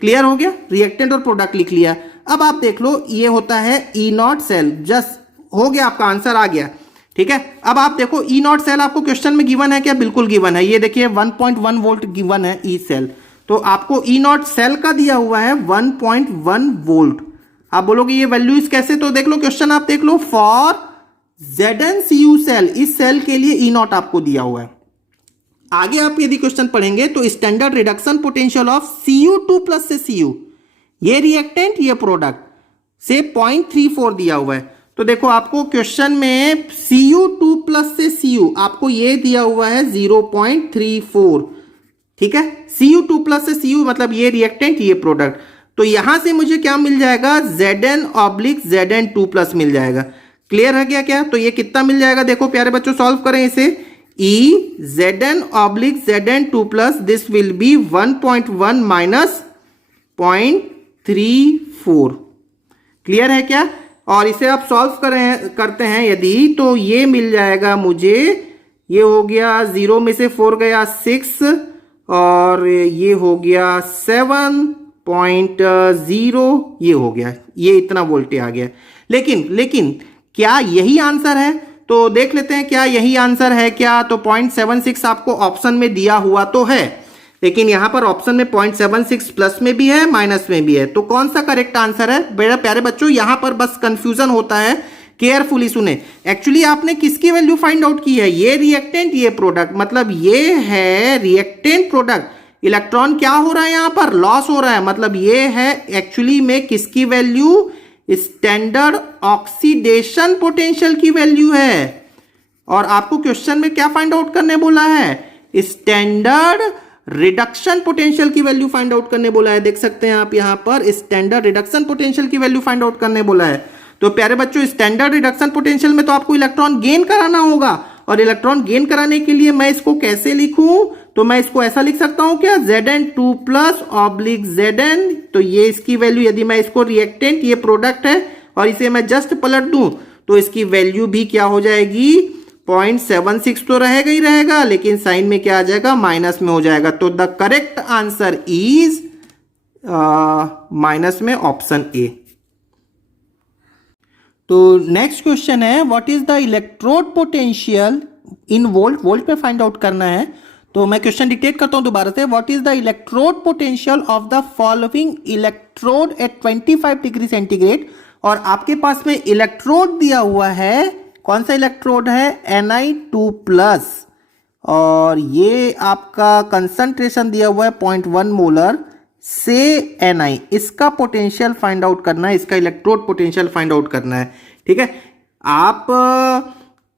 क्लियर हो गया, रिएक्टेंट और प्रोडक्ट लिख लिया। अब आप देख लो, ये होता है E0 सेल, जस्ट हो गया, आपका आंसर आ गया। ठीक है, अब आप देखो E0 सेल आपको क्वेश्चन में गिवन है क्या, बिल्कुल गिवन है। ये देखिए 1.1 वोल्ट गिवन है ई सेल, तो आपको E0 सेल का दिया हुआ है 1.1 वोल्ट। आप बोलोगे ये वैल्यूज कैसे, तो देख लो क्वेश्चन, आप देख लो, फॉर ZnCu सेल, इस सेल के लिए E0 आपको दिया हुआ है। आगे आप यदि क्वेश्चन पढ़ेंगे तो standard reduction potential of Cu2+ से Cu, ये रिएक्टेंट ये प्रोडक्ट से 0.34 दिया हुआ है। तो तो देखो आपको क्वेश्चन में Cu2 प्लस से Cu आपको ये दिया हुआ है 0.34, ठीक है। Cu2 प्लस से Cu मतलब ये रिएक्टेंट ये प्रोडक्ट, तो यहां से मुझे क्या मिल जाएगा, Zn/Zn2 प्लस मिल जाएगा। क्लियर है क्या? तो ये कितना मिल जाएगा, देखो प्यारे बच्चों सॉल्व करें इसे। Zn/Zn2 plus this will be 1.1 minus 0.34। Clear है क्या? और इसे आप सॉल्व करते हैं यदि, तो ये मिल जाएगा मुझे, ये हो गया 0 में से 4 गया 6 और ये हो गया 7.0, ये हो गया, ये इतना वोल्टेज आ गया। लेकिन क्या यही आंसर है? तो देख लेते हैं क्या यही आंसर है क्या। तो 0.76 आपको ऑप्शन में दिया हुआ तो है, लेकिन यहां पर ऑप्शन में 0.76 प्लस में भी है माइनस में भी है, तो कौन सा करेक्ट आंसर है? मेरे प्यारे बच्चों यहां पर बस कंफ्यूजन होता है, केयरफुली सुने। एक्चुअली आपने किसकी वैल्यू फाइंड आउट की है, ये रिएक्टेंट ये प्रोडक्ट, मतलब ये है रिएक्टेंट प्रोडक्ट, इलेक्ट्रॉन क्या हो रहा है यहां पर, लॉस हो रहा है, मतलब ये है एक्चुअली में किसकी वैल्यू, स्टैंडर्ड ऑक्सीडेशन पोटेंशियल की वैल्यू है। और आपको क्वेश्चन में क्या फाइंड आउट करने बोला है, स्टैंडर्ड रिडक्शन पोटेंशियल की वैल्यू फाइंड आउट करने बोला है। देख सकते हैं आप यहां पर स्टैंडर्ड रिडक्शन पोटेंशियल की वैल्यू फाइंड आउट करने बोला है। तो प्यारे बच्चों स्टैंडर्ड रिडक्शन पोटेंशियल में तो आपको इलेक्ट्रॉन गेन कराना होगा, और इलेक्ट्रॉन गेन कराने के लिए मैं इसको कैसे लिखूं, तो मैं इसको ऐसा लिख सकता हूं क्या, Zn2 प्लस ऑब्लिक Zn, तो ये इसकी वैल्यू, यदि मैं इसको रिएक्टेंट ये प्रोडक्ट है और इसे मैं जस्ट पलट दूं तो इसकी वैल्यू भी क्या हो जाएगी, 0.76 तो रहेगा ही रहेगा, लेकिन साइन में क्या आ जाएगा, माइनस में हो जाएगा। तो the correct answer is minus में ऑप्शन ए। तो नेक्स्ट क्वेश्चन है, what is the electrode potential in volt में फाइंड आउट करना है। तो मैं क्वेश्चन डिक्टेट करता हूं दोबारा से, what is the electrode potential of the following electrode at 25 degree centigrade. और आपके पास में इलेक्ट्रोड दिया हुआ है, कौन सा इलेक्ट्रोड है, Ni2 प्लस, और ये आपका कंसंट्रेशन दिया हुआ है 0.1 मोलर से Ni, इसका पोटेंशियल फाइंड आउट करना है, इसका इलेक्ट्रोड पोटेंशियल फाइंड आउट करना है। ठीक है, आप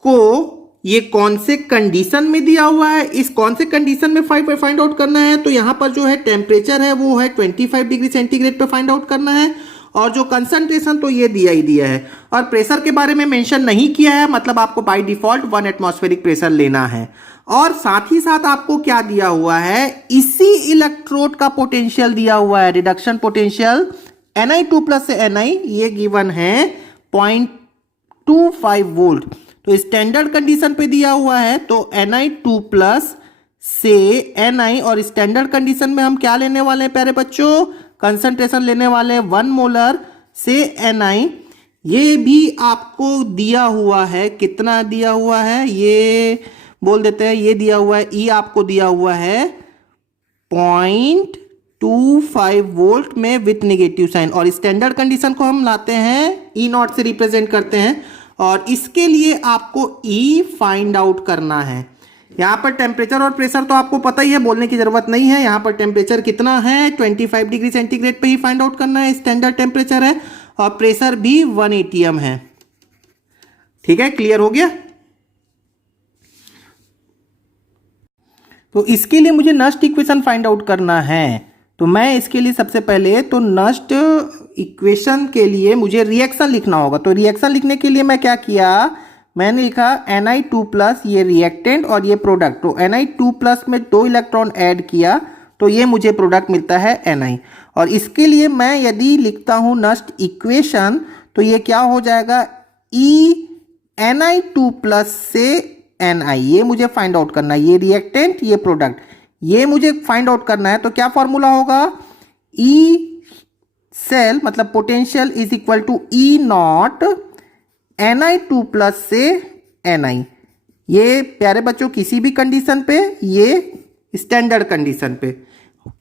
को ये कौन से कंडीशन में दिया हुआ है, इस कौन से कंडीशन में फाइंड आउट करना है, तो यहां पर जो है टेम्परेचर है वो है 25 डिग्री सेंटीग्रेड पे फाइंड आउट करना है, और जो कंसंट्रेशन तो ये दिया ही दिया है, और प्रेशर के बारे में मेंशन नहीं किया है, मतलब आपको बाय डिफॉल्ट 1 एटमॉस्फेरिक प्रेशर लेना है। और साथ ही साथ आपको क्या दिया हुआ है, इसी इलेक्ट्रोड का पोटेंशियल दिया हुआ है, रिडक्शन पोटेंशियल Ni2 प्लस से Ni, ये गिवन है 0.25 वोल्ट। तो स्टैंडर्ड कंडीशन पे दिया हुआ है, तो Ni2 प्लस से Ni, और स्टैंडर्ड कंडीशन में हम क्या लेने वाले हैं प्यारे बच्चों, कंसंट्रेशन लेने वाले 1 मोलर से Ni। ये भी आपको दिया हुआ है, कितना दिया हुआ है, ये बोल देते हैं, ये दिया हुआ है, E आपको दिया हुआ है 0.25 वोल्ट में विथ नेगेटिव साइन, और स्टैंडर्ड कंडीशन को हम लाते हैं E0 से रिप्रेजेंट करते हैं, और इसके लिए आपको E फाइंड आउट करना है। यहां पर टेम्परेचर और प्रेशर तो आपको पता ही है, बोलने की जरूरत नहीं है। यहां पर टेम्परेचर कितना है, 25 डिग्री सेंटीग्रेड पे ही फाइंड आउट करना है, स्टैंडर्ड टेम्परेचर है, और प्रेशर भी 1 atm है। ठीक है, क्लियर हो गया। तो इसके लिए मुझे नस्ट इक्वेशन फाइंड आउट करना है, तो मैं इसके लिए सबसे पहले तो नस्ट इक्वेशन के लिए मुझे रिएक्शन लिखना होगा। तो रिएक्शन लिखने के लिए मैं क्या किया, मैंने लिखा Ni2 प्लस, ये रिएक्टेंट और ये प्रोडक्ट, तो Ni2 प्लस में 2 इलेक्ट्रॉन ऐड किया तो ये मुझे प्रोडक्ट मिलता है Ni। और इसके लिए मैं यदि लिखता हूं नस्ट इक्वेशन, तो ये क्या हो जाएगा, E Ni2 प्लस से Ni, ये मुझे फाइंड आउट करना है, ये रिएक्टेंट ये प्रोडक्ट, ये मुझे फाइंड आउट करना है। तो क्या फॉर्मूला होगा, E सेल मतलब potential is equal to E0 Ni2 plus से Ni। ये प्यारे बच्चों किसी भी कंडीशन पे, ये स्टैंडर्ड कंडीशन पे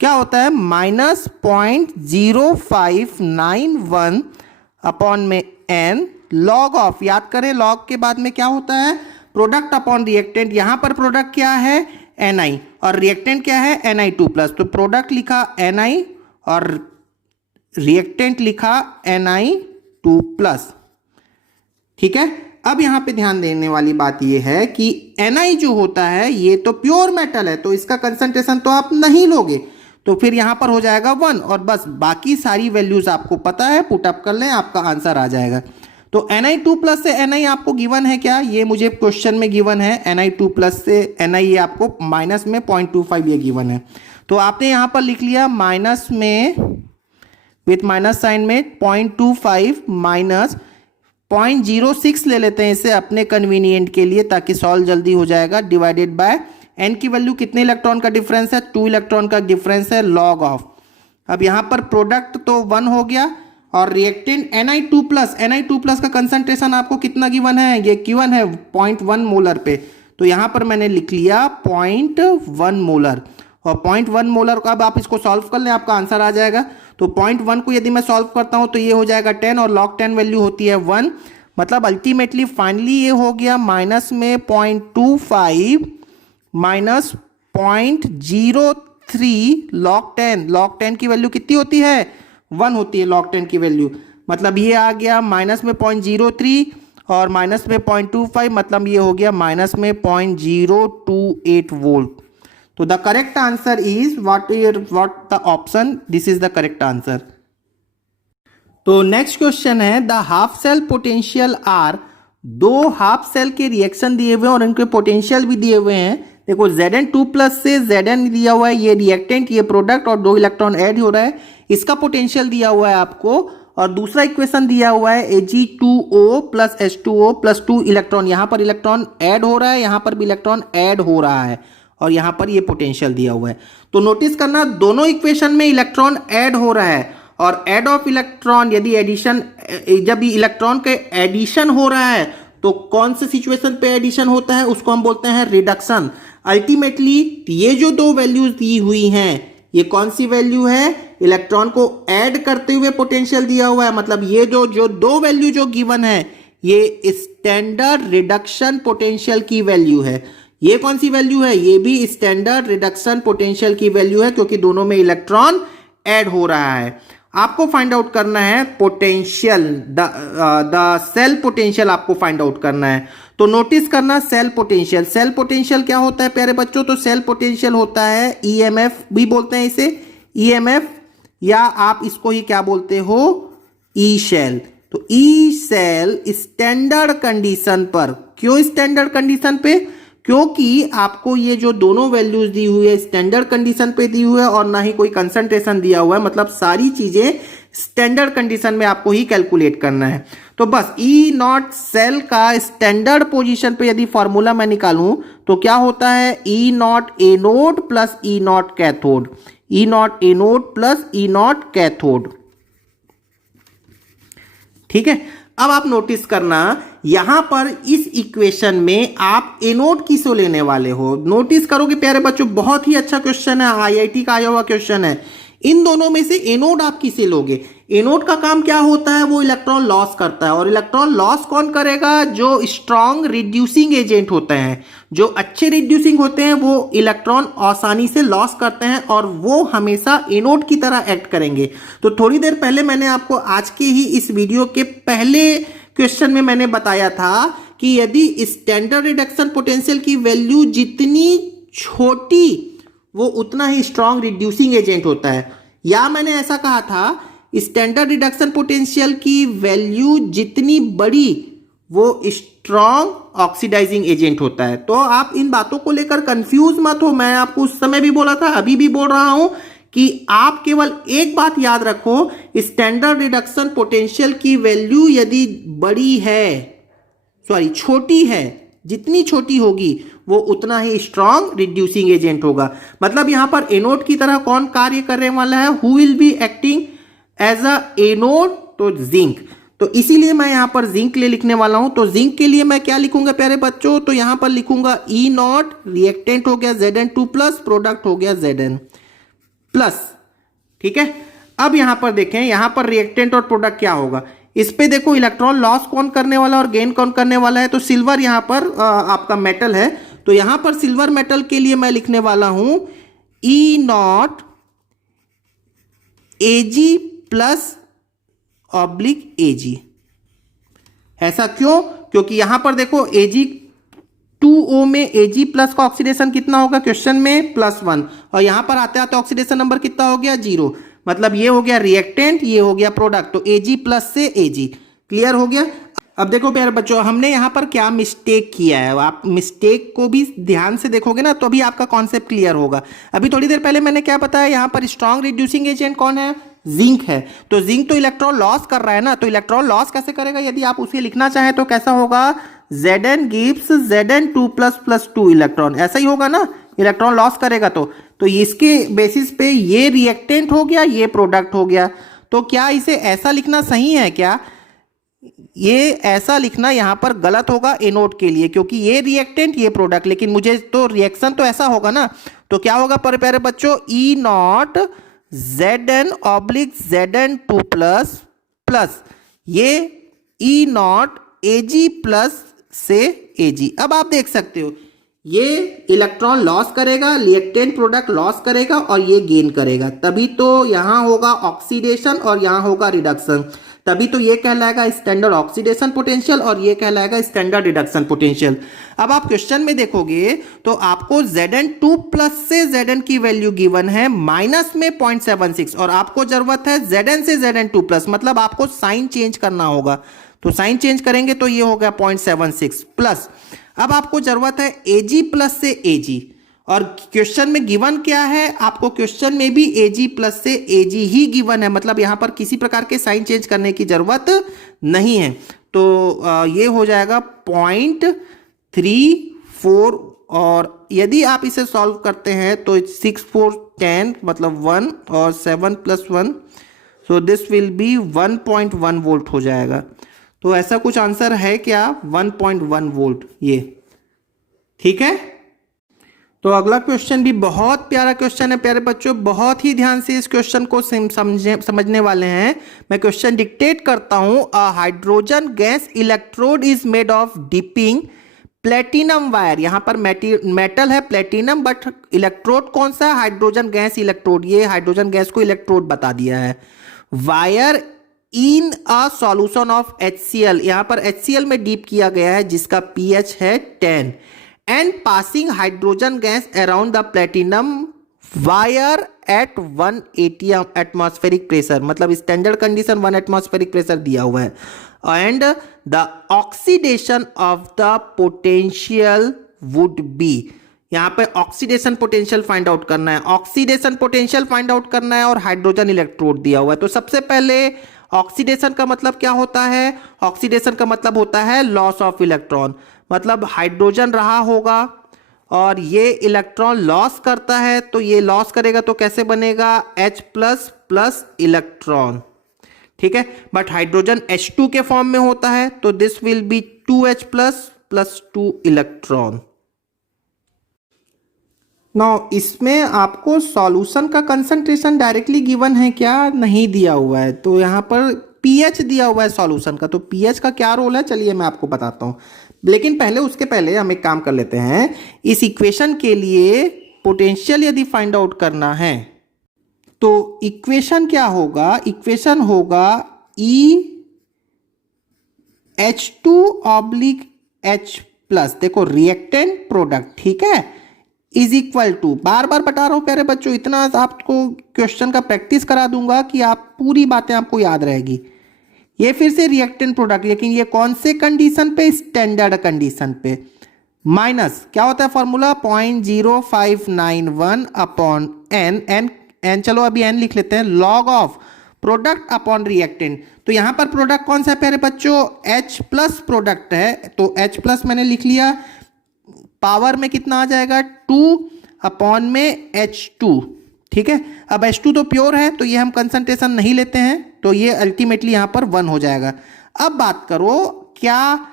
क्या होता है, -0.0591 अपॉन में n लॉग ऑफ, याद करें लॉग के बाद में क्या होता है, प्रोडक्ट अपॉन रिएक्टेंट। यहां पर प्रोडक्ट क्या है Ni, और रिएक्टेंट क्या है Ni2 प्लस, तो प्रोडक्ट लिखा Ni और रिएक्टेंट लिखा Ni2 प्लस। ठीक है। अब यहाँ पे ध्यान देने वाली बात ये है कि Na जो होता है ये तो प्योर मेटल है, तो इसका कंसंट्रेशन तो आप नहीं लोगे, तो फिर यहाँ पर हो जाएगा 1 और बस बाकी सारी वैल्यूज आपको पता है, पुटअप कर लें आपका आंसर आ जाएगा। तो Na2 प्लस से Na आपको गिवन है क्या, ये मुझे क्वेश्चन में गिवन है Na2 प्लस से Na ये आपको माइनस में 0.25 ये गिवन है, तो आपने यहाँ पर लिख लिया माइनस में विथ माइनस साइन में 0.25 माइनस 0.06 ले लेते हैं इसे अपने कन्वीनियंट के लिए ताकि सॉल्व जल्दी हो जाएगा, डिवाइडेड बाय n की वैल्यू कितने इलेक्ट्रॉन का डिफरेंस है, 2 इलेक्ट्रॉन का डिफरेंस है, लॉग ऑफ। अब यहाँ पर प्रोडक्ट तो 1 हो गया और रिएक्टेंट Ni2 प्लस का कंसंट्रेशन आपको कितना गिवन है, ये गिवन है 0.1 मोलर पे, तो यहाँ पर मैंने लिख लिया 0.1 मोलर और 0.1 मोलर को अब आप इसको सॉल्व कर लें आपका आंसर आ जाएगा। तो 0.1 को यदि मैं सॉल्व करता हूँ तो ये हो जाएगा 10 और log 10 वैल्यू होती है 1, मतलब अल्टीमेटली फाइनली ये हो गया माइनस में 0.25 माइनस 0.03 log 10 की वैल्यू कितनी होती है 1 होती है log 10 की वैल्यू, मतलब ये आ गया माइनस में 0.03 और माइनस में 0.25 मतलब ये हो गया माइनस में 0.028 वोल्ट। तो the correct answer is what the option, this is the correct answer. तो नेक्स्ट क्वेश्चन है the half cell potential are, दो हाफ सेल के रिएक्शन दिए हुए हैं और इनके पोटेंशियल भी दिए हुए हैं। देखो Zn2 प्लस से Zn दिया हुआ है, ये रिएक्टेंट ये प्रोडक्ट और 2 इलेक्ट्रॉन ऐड हो रहा है, इसका पोटेंशियल दिया हुआ है आपको, और दूसरा इक्वेशन दिया हुआ है Ag2O plus H2O plus 2 electron, यहाँ पर इलेक्ट्रॉन ऐड हो रहा है, यहाँ पर भी इलेक्ट्रॉन ऐड हो रहा है और यहाँ पर ये पोटेंशियल दिया हुआ है। तो नोटिस करना दोनों इक्वेशन में इलेक्ट्रॉन ऐड हो रहा है और ऐड ऑफ इलेक्ट्रॉन यदि एडिशन, जब इलेक्ट्रॉन के एडिशन हो रहा है तो कौन से सिचुएशन पे एडिशन होता है उसको हम बोलते हैं रिडक्शन। अल्टीमेटली ये जो दो वैल्यूज दी हुई हैं ये कौन सी वैल्यू है, इलेक्ट्रॉन को ऐड करते हुए पोटेंशियल दिया हुआ है, मतलब ये जो दो वैल्यू जो गिवन है ये स्टैंडर्ड रिडक्शन पोटेंशियल की वैल्यू है। ये कौन सी वैल्यू है, ये भी स्टैंडर्ड रिडक्शन पोटेंशियल की वैल्यू है क्योंकि दोनों में इलेक्ट्रॉन ऐड हो रहा है। आपको फाइंड आउट करना है पोटेंशियल, द सेल पोटेंशियल आपको फाइंड आउट करना है। तो नोटिस करना सेल पोटेंशियल क्या होता है प्यारे बच्चों, तो सेल पोटेंशियल होता है ईएमएफ भी बोलते हैं इसे, ईएमएफ, या आप इसको ही क्या बोलते हो, ई सेल। तो ई सेल स्टैंडर्ड कंडीशन पर, क्यों स्टैंडर्ड कंडीशन पे, क्योंकि आपको ये जो दोनों वैल्यूज दी हुई है स्टैंडर्ड कंडीशन पे दी हुई है और ना ही कोई कंसंट्रेशन दिया हुआ है, मतलब सारी चीजें स्टैंडर्ड कंडीशन में आपको ही कैलकुलेट करना है। तो बस ई नॉट सेल का स्टैंडर्ड पोजीशन पे यदि फॉर्मूला मैं निकालूं तो क्या होता है, E naught anode plus E naught cathode, E naught anode plus E naught cathode. ठीक है, अब आप नोटिस करना यहां पर इस इक्वेशन में आप एनोड किसको लेने वाले हो, नोटिस करोगे प्यारे बच्चों बहुत ही अच्छा क्वेश्चन है, आईआईटी का आया हुआ क्वेश्चन है। इन दोनों में से एनोड आप किसे लोगे, एनोड का काम क्या होता है, वो इलेक्ट्रॉन लॉस करता है, और इलेक्ट्रॉन लॉस कौन करेगा, जो स्ट्रॉन्ग रिड्यूसिंग एजेंट होते हैं, जो अच्छे रिड्यूसिंग होते हैं वो इलेक्ट्रॉन आसानी से लॉस करते हैं और वो हमेशा एनोड की तरह एक्ट करेंगे। तो थोड़ी देर पहले मैंने आपको आज के ही इस वीडियो के पहले क्वेश्चन में मैंने बताया था कि यदि स्टैंडर्ड रिडक्शन पोटेंशियल की वैल्यू जितनी छोटी वो उतना ही स्ट्रॉन्ग रिड्यूसिंग एजेंट होता है, या मैंने ऐसा कहा था स्टैंडर्ड रिडक्शन पोटेंशियल की वैल्यू जितनी बड़ी वो स्ट्रॉन्ग ऑक्सीडाइजिंग एजेंट होता है। तो आप इन बातों को लेकर कंफ्यूज मत हो, मैं आपको उस समय भी बोला था अभी भी बोल रहा हूं कि आप केवल एक बात याद रखो, स्टैंडर्ड रिडक्शन पोटेंशियल की वैल्यू यदि बड़ी है, छोटी है, जितनी छोटी होगी वो उतना ही स्ट्रॉन्ग रिड्यूसिंग एजेंट होगा। मतलब यहां पर एनोड की तरह कौन कार्य करने वाला है, who will be acting as a anode, तो जिंक। तो इसीलिए मैं यहां पर जिंक ले लिखने वाला हूं। तो जिंक के लिए मैं क्या लिखूंगा प्यारे बच्चों, तो यहां पर लिखूंगा ई नॉट, रिएक्टेंट हो गया Zn2 प्लस, प्रोडक्ट हो गया Zn प्लस। ठीक है, अब यहां पर देखें, यहां पर रिएक्टेंट और प्रोडक्ट क्या होगा, इस पे देखो इलेक्ट्रॉन लॉस कौन करने वाला और गेन कौन करने वाला है, तो सिल्वर यहां पर आपका मेटल है, तो यहां पर सिल्वर मेटल के लिए मैं लिखने वाला हूं ई नॉट एजी प्लस ऑब्लिक एजी। ऐसा क्यों, क्योंकि यहां पर देखो Ag2O में Ag प्लस का ऑक्सीडेशन कितना होगा क्वेश्चन में +1, और यहां पर आते आते ऑक्सीडेशन नंबर कितना हो गया 0, मतलब ये हो गया रिएक्टेंट, ये हो गया प्रोडक्ट, तो Ag प्लस से Ag। क्लियर हो गया। अब देखो प्यारे बच्चों, हमने यहाँ पर क्या मिस्टेक किया है, आप मिस्टेक को भी ध्यान से देखोगे ना तो भी आपका कॉन्सेप्ट क्लियर होगा। अभी थोड़ी देर पहले मैंने क्या बताया, यहाँ पर स्ट्रॉन्ग रिड्यूसिंग एजेंट कौन है, जिंक है। तो जिंक तो इलेक्ट्रॉन लॉस कर रहा है ना, तो इलेक्ट्रॉन लॉस कैसे करेगा, यदि आप उसे लिखना चाहें तो कैसा होगा, Zn गिव्स Zn2++2 इलेक्ट्रॉन, ऐसा ही होगा ना, इलेक्ट्रॉन लॉस करेगा। तो इसके बेसिस पे ये रिएक्टेंट हो गया, ये प्रोडक्ट हो गया। तो क्या इसे ऐसा लिखना सही है क्या, ये ऐसा लिखना यहां पर गलत होगा ए नोट के लिए, क्योंकि ये रिएक्टेंट ये प्रोडक्ट, लेकिन मुझे तो रिएक्शन तो ऐसा होगा ना। तो क्या होगा पर प्यारे बच्चों, ई नॉट Zn/Zn2++, ये ई नॉट Ag+ से Ag। अब आप देख सकते हो ये इलेक्ट्रॉन लॉस करेगा, रिएक्टेंट प्रोडक्ट लॉस करेगा और ये गेन करेगा, तभी तो यहां होगा ऑक्सीडेशन और यहां होगा रिडक्शन, तभी तो ये कहलाएगा स्टैंडर्ड ऑक्सीडेशन पोटेंशियल और ये कहलाएगा स्टैंडर्ड रिडक्शन पोटेंशियल। अब आप क्वेश्चन में देखोगे तो आपको Zn2+ से Zn की वैल्यू गिवन है माइनस में 0.76 और आपको जरूरत है Zn से Zn2+, मतलब आपको साइन चेंज करना होगा। तो साइन चेंज करेंगे तो ये हो गया 0.76 प्लस। अब आपको जरूरत है Ag+ से Ag, और क्वेश्चन में गिवन क्या है, आपको क्वेश्चन में भी Ag+ से Ag ही गिवन है, मतलब यहां पर किसी प्रकार के साइन चेंज करने की जरूरत नहीं है। तो ये हो जाएगा 0.34, और यदि आप इसे सॉल्व करते हैं तो 6 4 10 मतलब 1 और 7 + 1, so this will be 1.1 volt हो जाएगा। तो ऐसा कुछ आंसर है क्या, 1.1 वोल्ट ये, ठीक है। तो अगला क्वेश्चन भी बहुत प्यारा क्वेश्चन है प्यारे बच्चों, बहुत ही ध्यान से इस क्वेश्चन को समझने वाले हैं। मैं क्वेश्चन डिक्टेट करता हूं। A hydrogen gas electrode is made of dipping platinum wire, यहां पर मेटल है प्लेटिनम, बट इलेक्ट्रोड कौन सा है, हाइड्रोजन गैस इलेक्ट्रोड, ये हाइड्रोजन गैस को इलेक्ट्रोड बता दिया है। Wire in a solution of HCl, यहां पर HCl में डीप किया गया है जिसका pH है 10, and passing hydrogen gas around the platinum wire eight 180 atmospheric pressure, मतलब स्टैंडर्ड कंडीशन 1 एटमॉस्फेरिक प्रेशर दिया हुआ है, and the oxidation of the potential would be, यहां पे ऑक्सीडेशन पोटेंशियल फाइंड आउट करना है, ऑक्सीडेशन पोटेंशियल फाइंड आउट करना है और हाइड्रोजन इलेक्ट्रोड दिया हुआ है। तो सबसे पहले ऑक्सीडेशन का मतलब क्या होता है, ऑक्सीडेशन का मतलब होता है लॉस ऑफ इलेक्ट्रॉन, मतलब हाइड्रोजन रहा होगा और ये इलेक्ट्रॉन लॉस करता है, तो ये लॉस करेगा तो कैसे बनेगा, H++ इलेक्ट्रॉन, ठीक है। बट हाइड्रोजन H2 के फॉर्म में होता है, तो this will be 2H++2 electron. Now इसमें आपको सॉल्यूशन का कंसंट्रेशन डायरेक्टली गिवन है क्या, नहीं दिया हुआ है, तो यहां पर pH दिया हुआ है सॉल्यूशन का, तो pH का क्या रोल है चलिए मैं आपको बताता हूं। लेकिन उसके पहले हम एक काम कर लेते हैं, इस इक्वेशन के लिए पोटेंशियल यदि फाइंड आउट करना है तो इक्वेशन क्या होगा, इक्वेशन होगा EH2/H+, देखो रिएक्टेंट प्रोडक्ट, ठीक है, इज इक्वल टू, बार बार बता रहा हूं प्यारे बच्चों, इतना आपको क्वेश्चन का प्रैक्टिस करा दूंगा कि आप पूरी बातें आपको याद रहेगी। ये फिर से रिएक्टेंट प्रोडक्ट, लेकिन ये कौन से कंडीशन पे, स्टैंडर्ड कंडीशन पे, माइनस क्या होता है फॉर्मूला 0.0591 अपॉन एन, चलो अभी एन लिख लेते हैं, log of product upon reactant. तो यहां पर प्रोडक्ट कौन सा है प्यारे बच्चों, H+ प्रोडक्ट है, तो H+ मैंने लिख लिया, पावर में कितना आ जाएगा 2 अपॉन में H2, ठीक है। अब H2 तो प्योर है तो ये हम कंसंट्रेशन नहीं लेते हैं, तो ये अल्टीमेटली यहां पर 1 हो जाएगा। अब बात करो क्या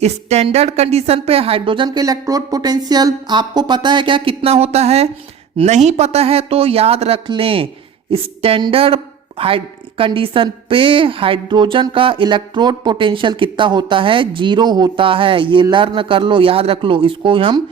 स्टैंडर्ड कंडीशन पे हाइड्रोजन के इलेक्ट्रोड पोटेंशियल आपको पता है क्या कितना होता है, नहीं पता है तो याद रख लें, स्टैंडर्ड कंडीशन पे हाइड्रोजन का इलेक्ट्रोड पोटेंशियल कितना होता है, 0 होता है, ये लर्न कर लो, याद रख लो, इसको हम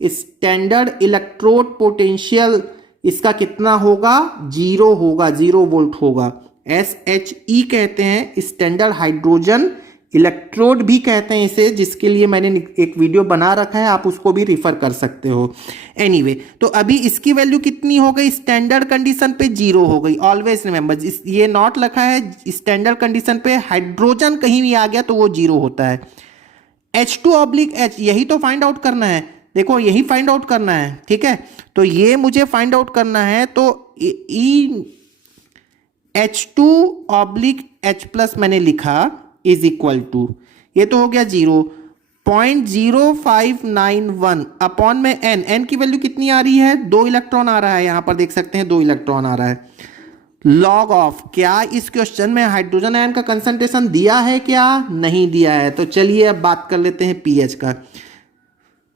स्टैंडर्ड इलेक्ट्रोड पोटेंशियल इसका कितना होगा, 0 होगा, 0 वोल्ट होगा, SHE कहते हैं स्टैंडर्ड हाइड्रोजन इलेक्ट्रोड भी कहते हैं इसे, जिसके लिए मैंने एक वीडियो बना रखा है, आप उसको भी रिफर कर सकते हो। एनीवे, तो अभी इसकी वैल्यू कितनी हो गई, स्टैंडर्ड कंडीशन पे 0 हो गई। ऑलवेज रिमेंबर, ये नॉट लिखा है, स्टैंडर्ड कंडीशन पे हाइड्रोजन कहीं भी आ गया तो वो 0 होता है। H2/H, यही तो फाइंड आउट करना है, देखो यही फाइंड आउट करना है, ठीक है। तो ये मुझे फाइंड आउट करना है, तो H2/H+ मैंने लिखा इज इक्वल टू, ये तो हो गया 0.0591 अपॉन में n की वैल्यू कितनी आ रही है, 2 इलेक्ट्रॉन आ रहा है, यहां पर देख सकते हैं 2 इलेक्ट्रॉन आ रहा है। लॉग ऑफ, क्या इस क्वेश्चन में हाइड्रोजन आयन का कंसंट्रेशन दिया है, क्या नहीं दिया है। तो चलिए अब बात कर लेते हैं पीएच का।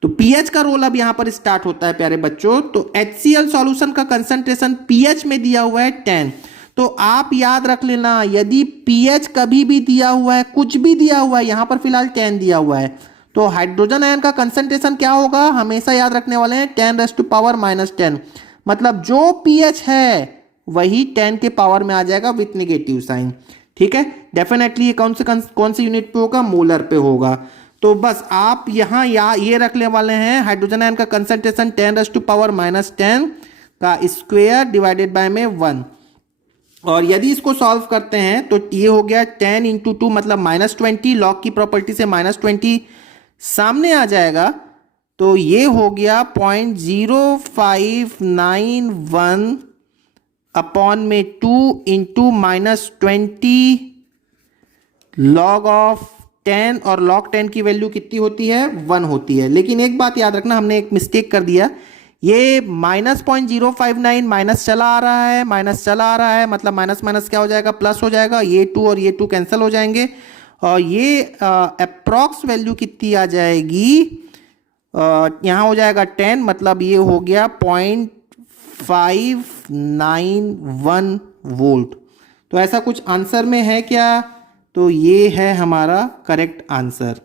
तो पीएच का रोल अब यहां पर स्टार्ट होता है प्यारे बच्चों। तो HCl सॉल्यूशन का कंसंट्रेशन पीएच में दिया हुआ है 10। तो आप याद रख लेना, यदि पीएच कभी भी दिया हुआ है, कुछ भी दिया हुआ है, यहां पर फिलहाल 10 दिया हुआ है, तो हाइड्रोजन आयन का कंसंट्रेशन क्या होगा, हमेशा याद रखने वाले हैं 10⁻⁻10। मतलब जो पीएच है वही 10 के पावर में आ जाएगा विथ नेगेटिव साइन, ठीक है। डेफिनेटली ये कौन से यूनिट पे होगा, मोलर पे होगा। तो बस आप यहाँ ये रखने वाले हैं, हाइड्रोजन आयन का कंसंट्रेशन 10⁻⁻10 का स्क्वायर डिवाइडेड बाय में 1। और यदि इसको सॉल्व करते हैं तो ये हो गया 10 × 2 मतलब -20, लॉग की प्रॉपर्टी से -20 सामने आ जाएगा, तो ये हो गया 0.0591 अपॉन में 2 × -20 लॉग ऑफ 10, और लॉग 10 की वैल्यू कितनी होती है, 1 होती है। लेकिन एक बात याद रखना, हमने एक मिस्टेक कर दिया, ये -0.059 माइनस चला आ रहा है, मतलब माइनस माइनस क्या हो जाएगा, प्लस हो जाएगा, ये 2 और ये 2 कैंसिल हो जाएंगे, और ये अप्रॉक्स वैल्यू कितनी आ जाएगी, यहाँ हो जाएगा 10, मतलब ये हो गया 0.591 वोल्ट। तो ऐसा कुछ आंसर में है क्या, तो ये है हमारा करेक्ट आंसर।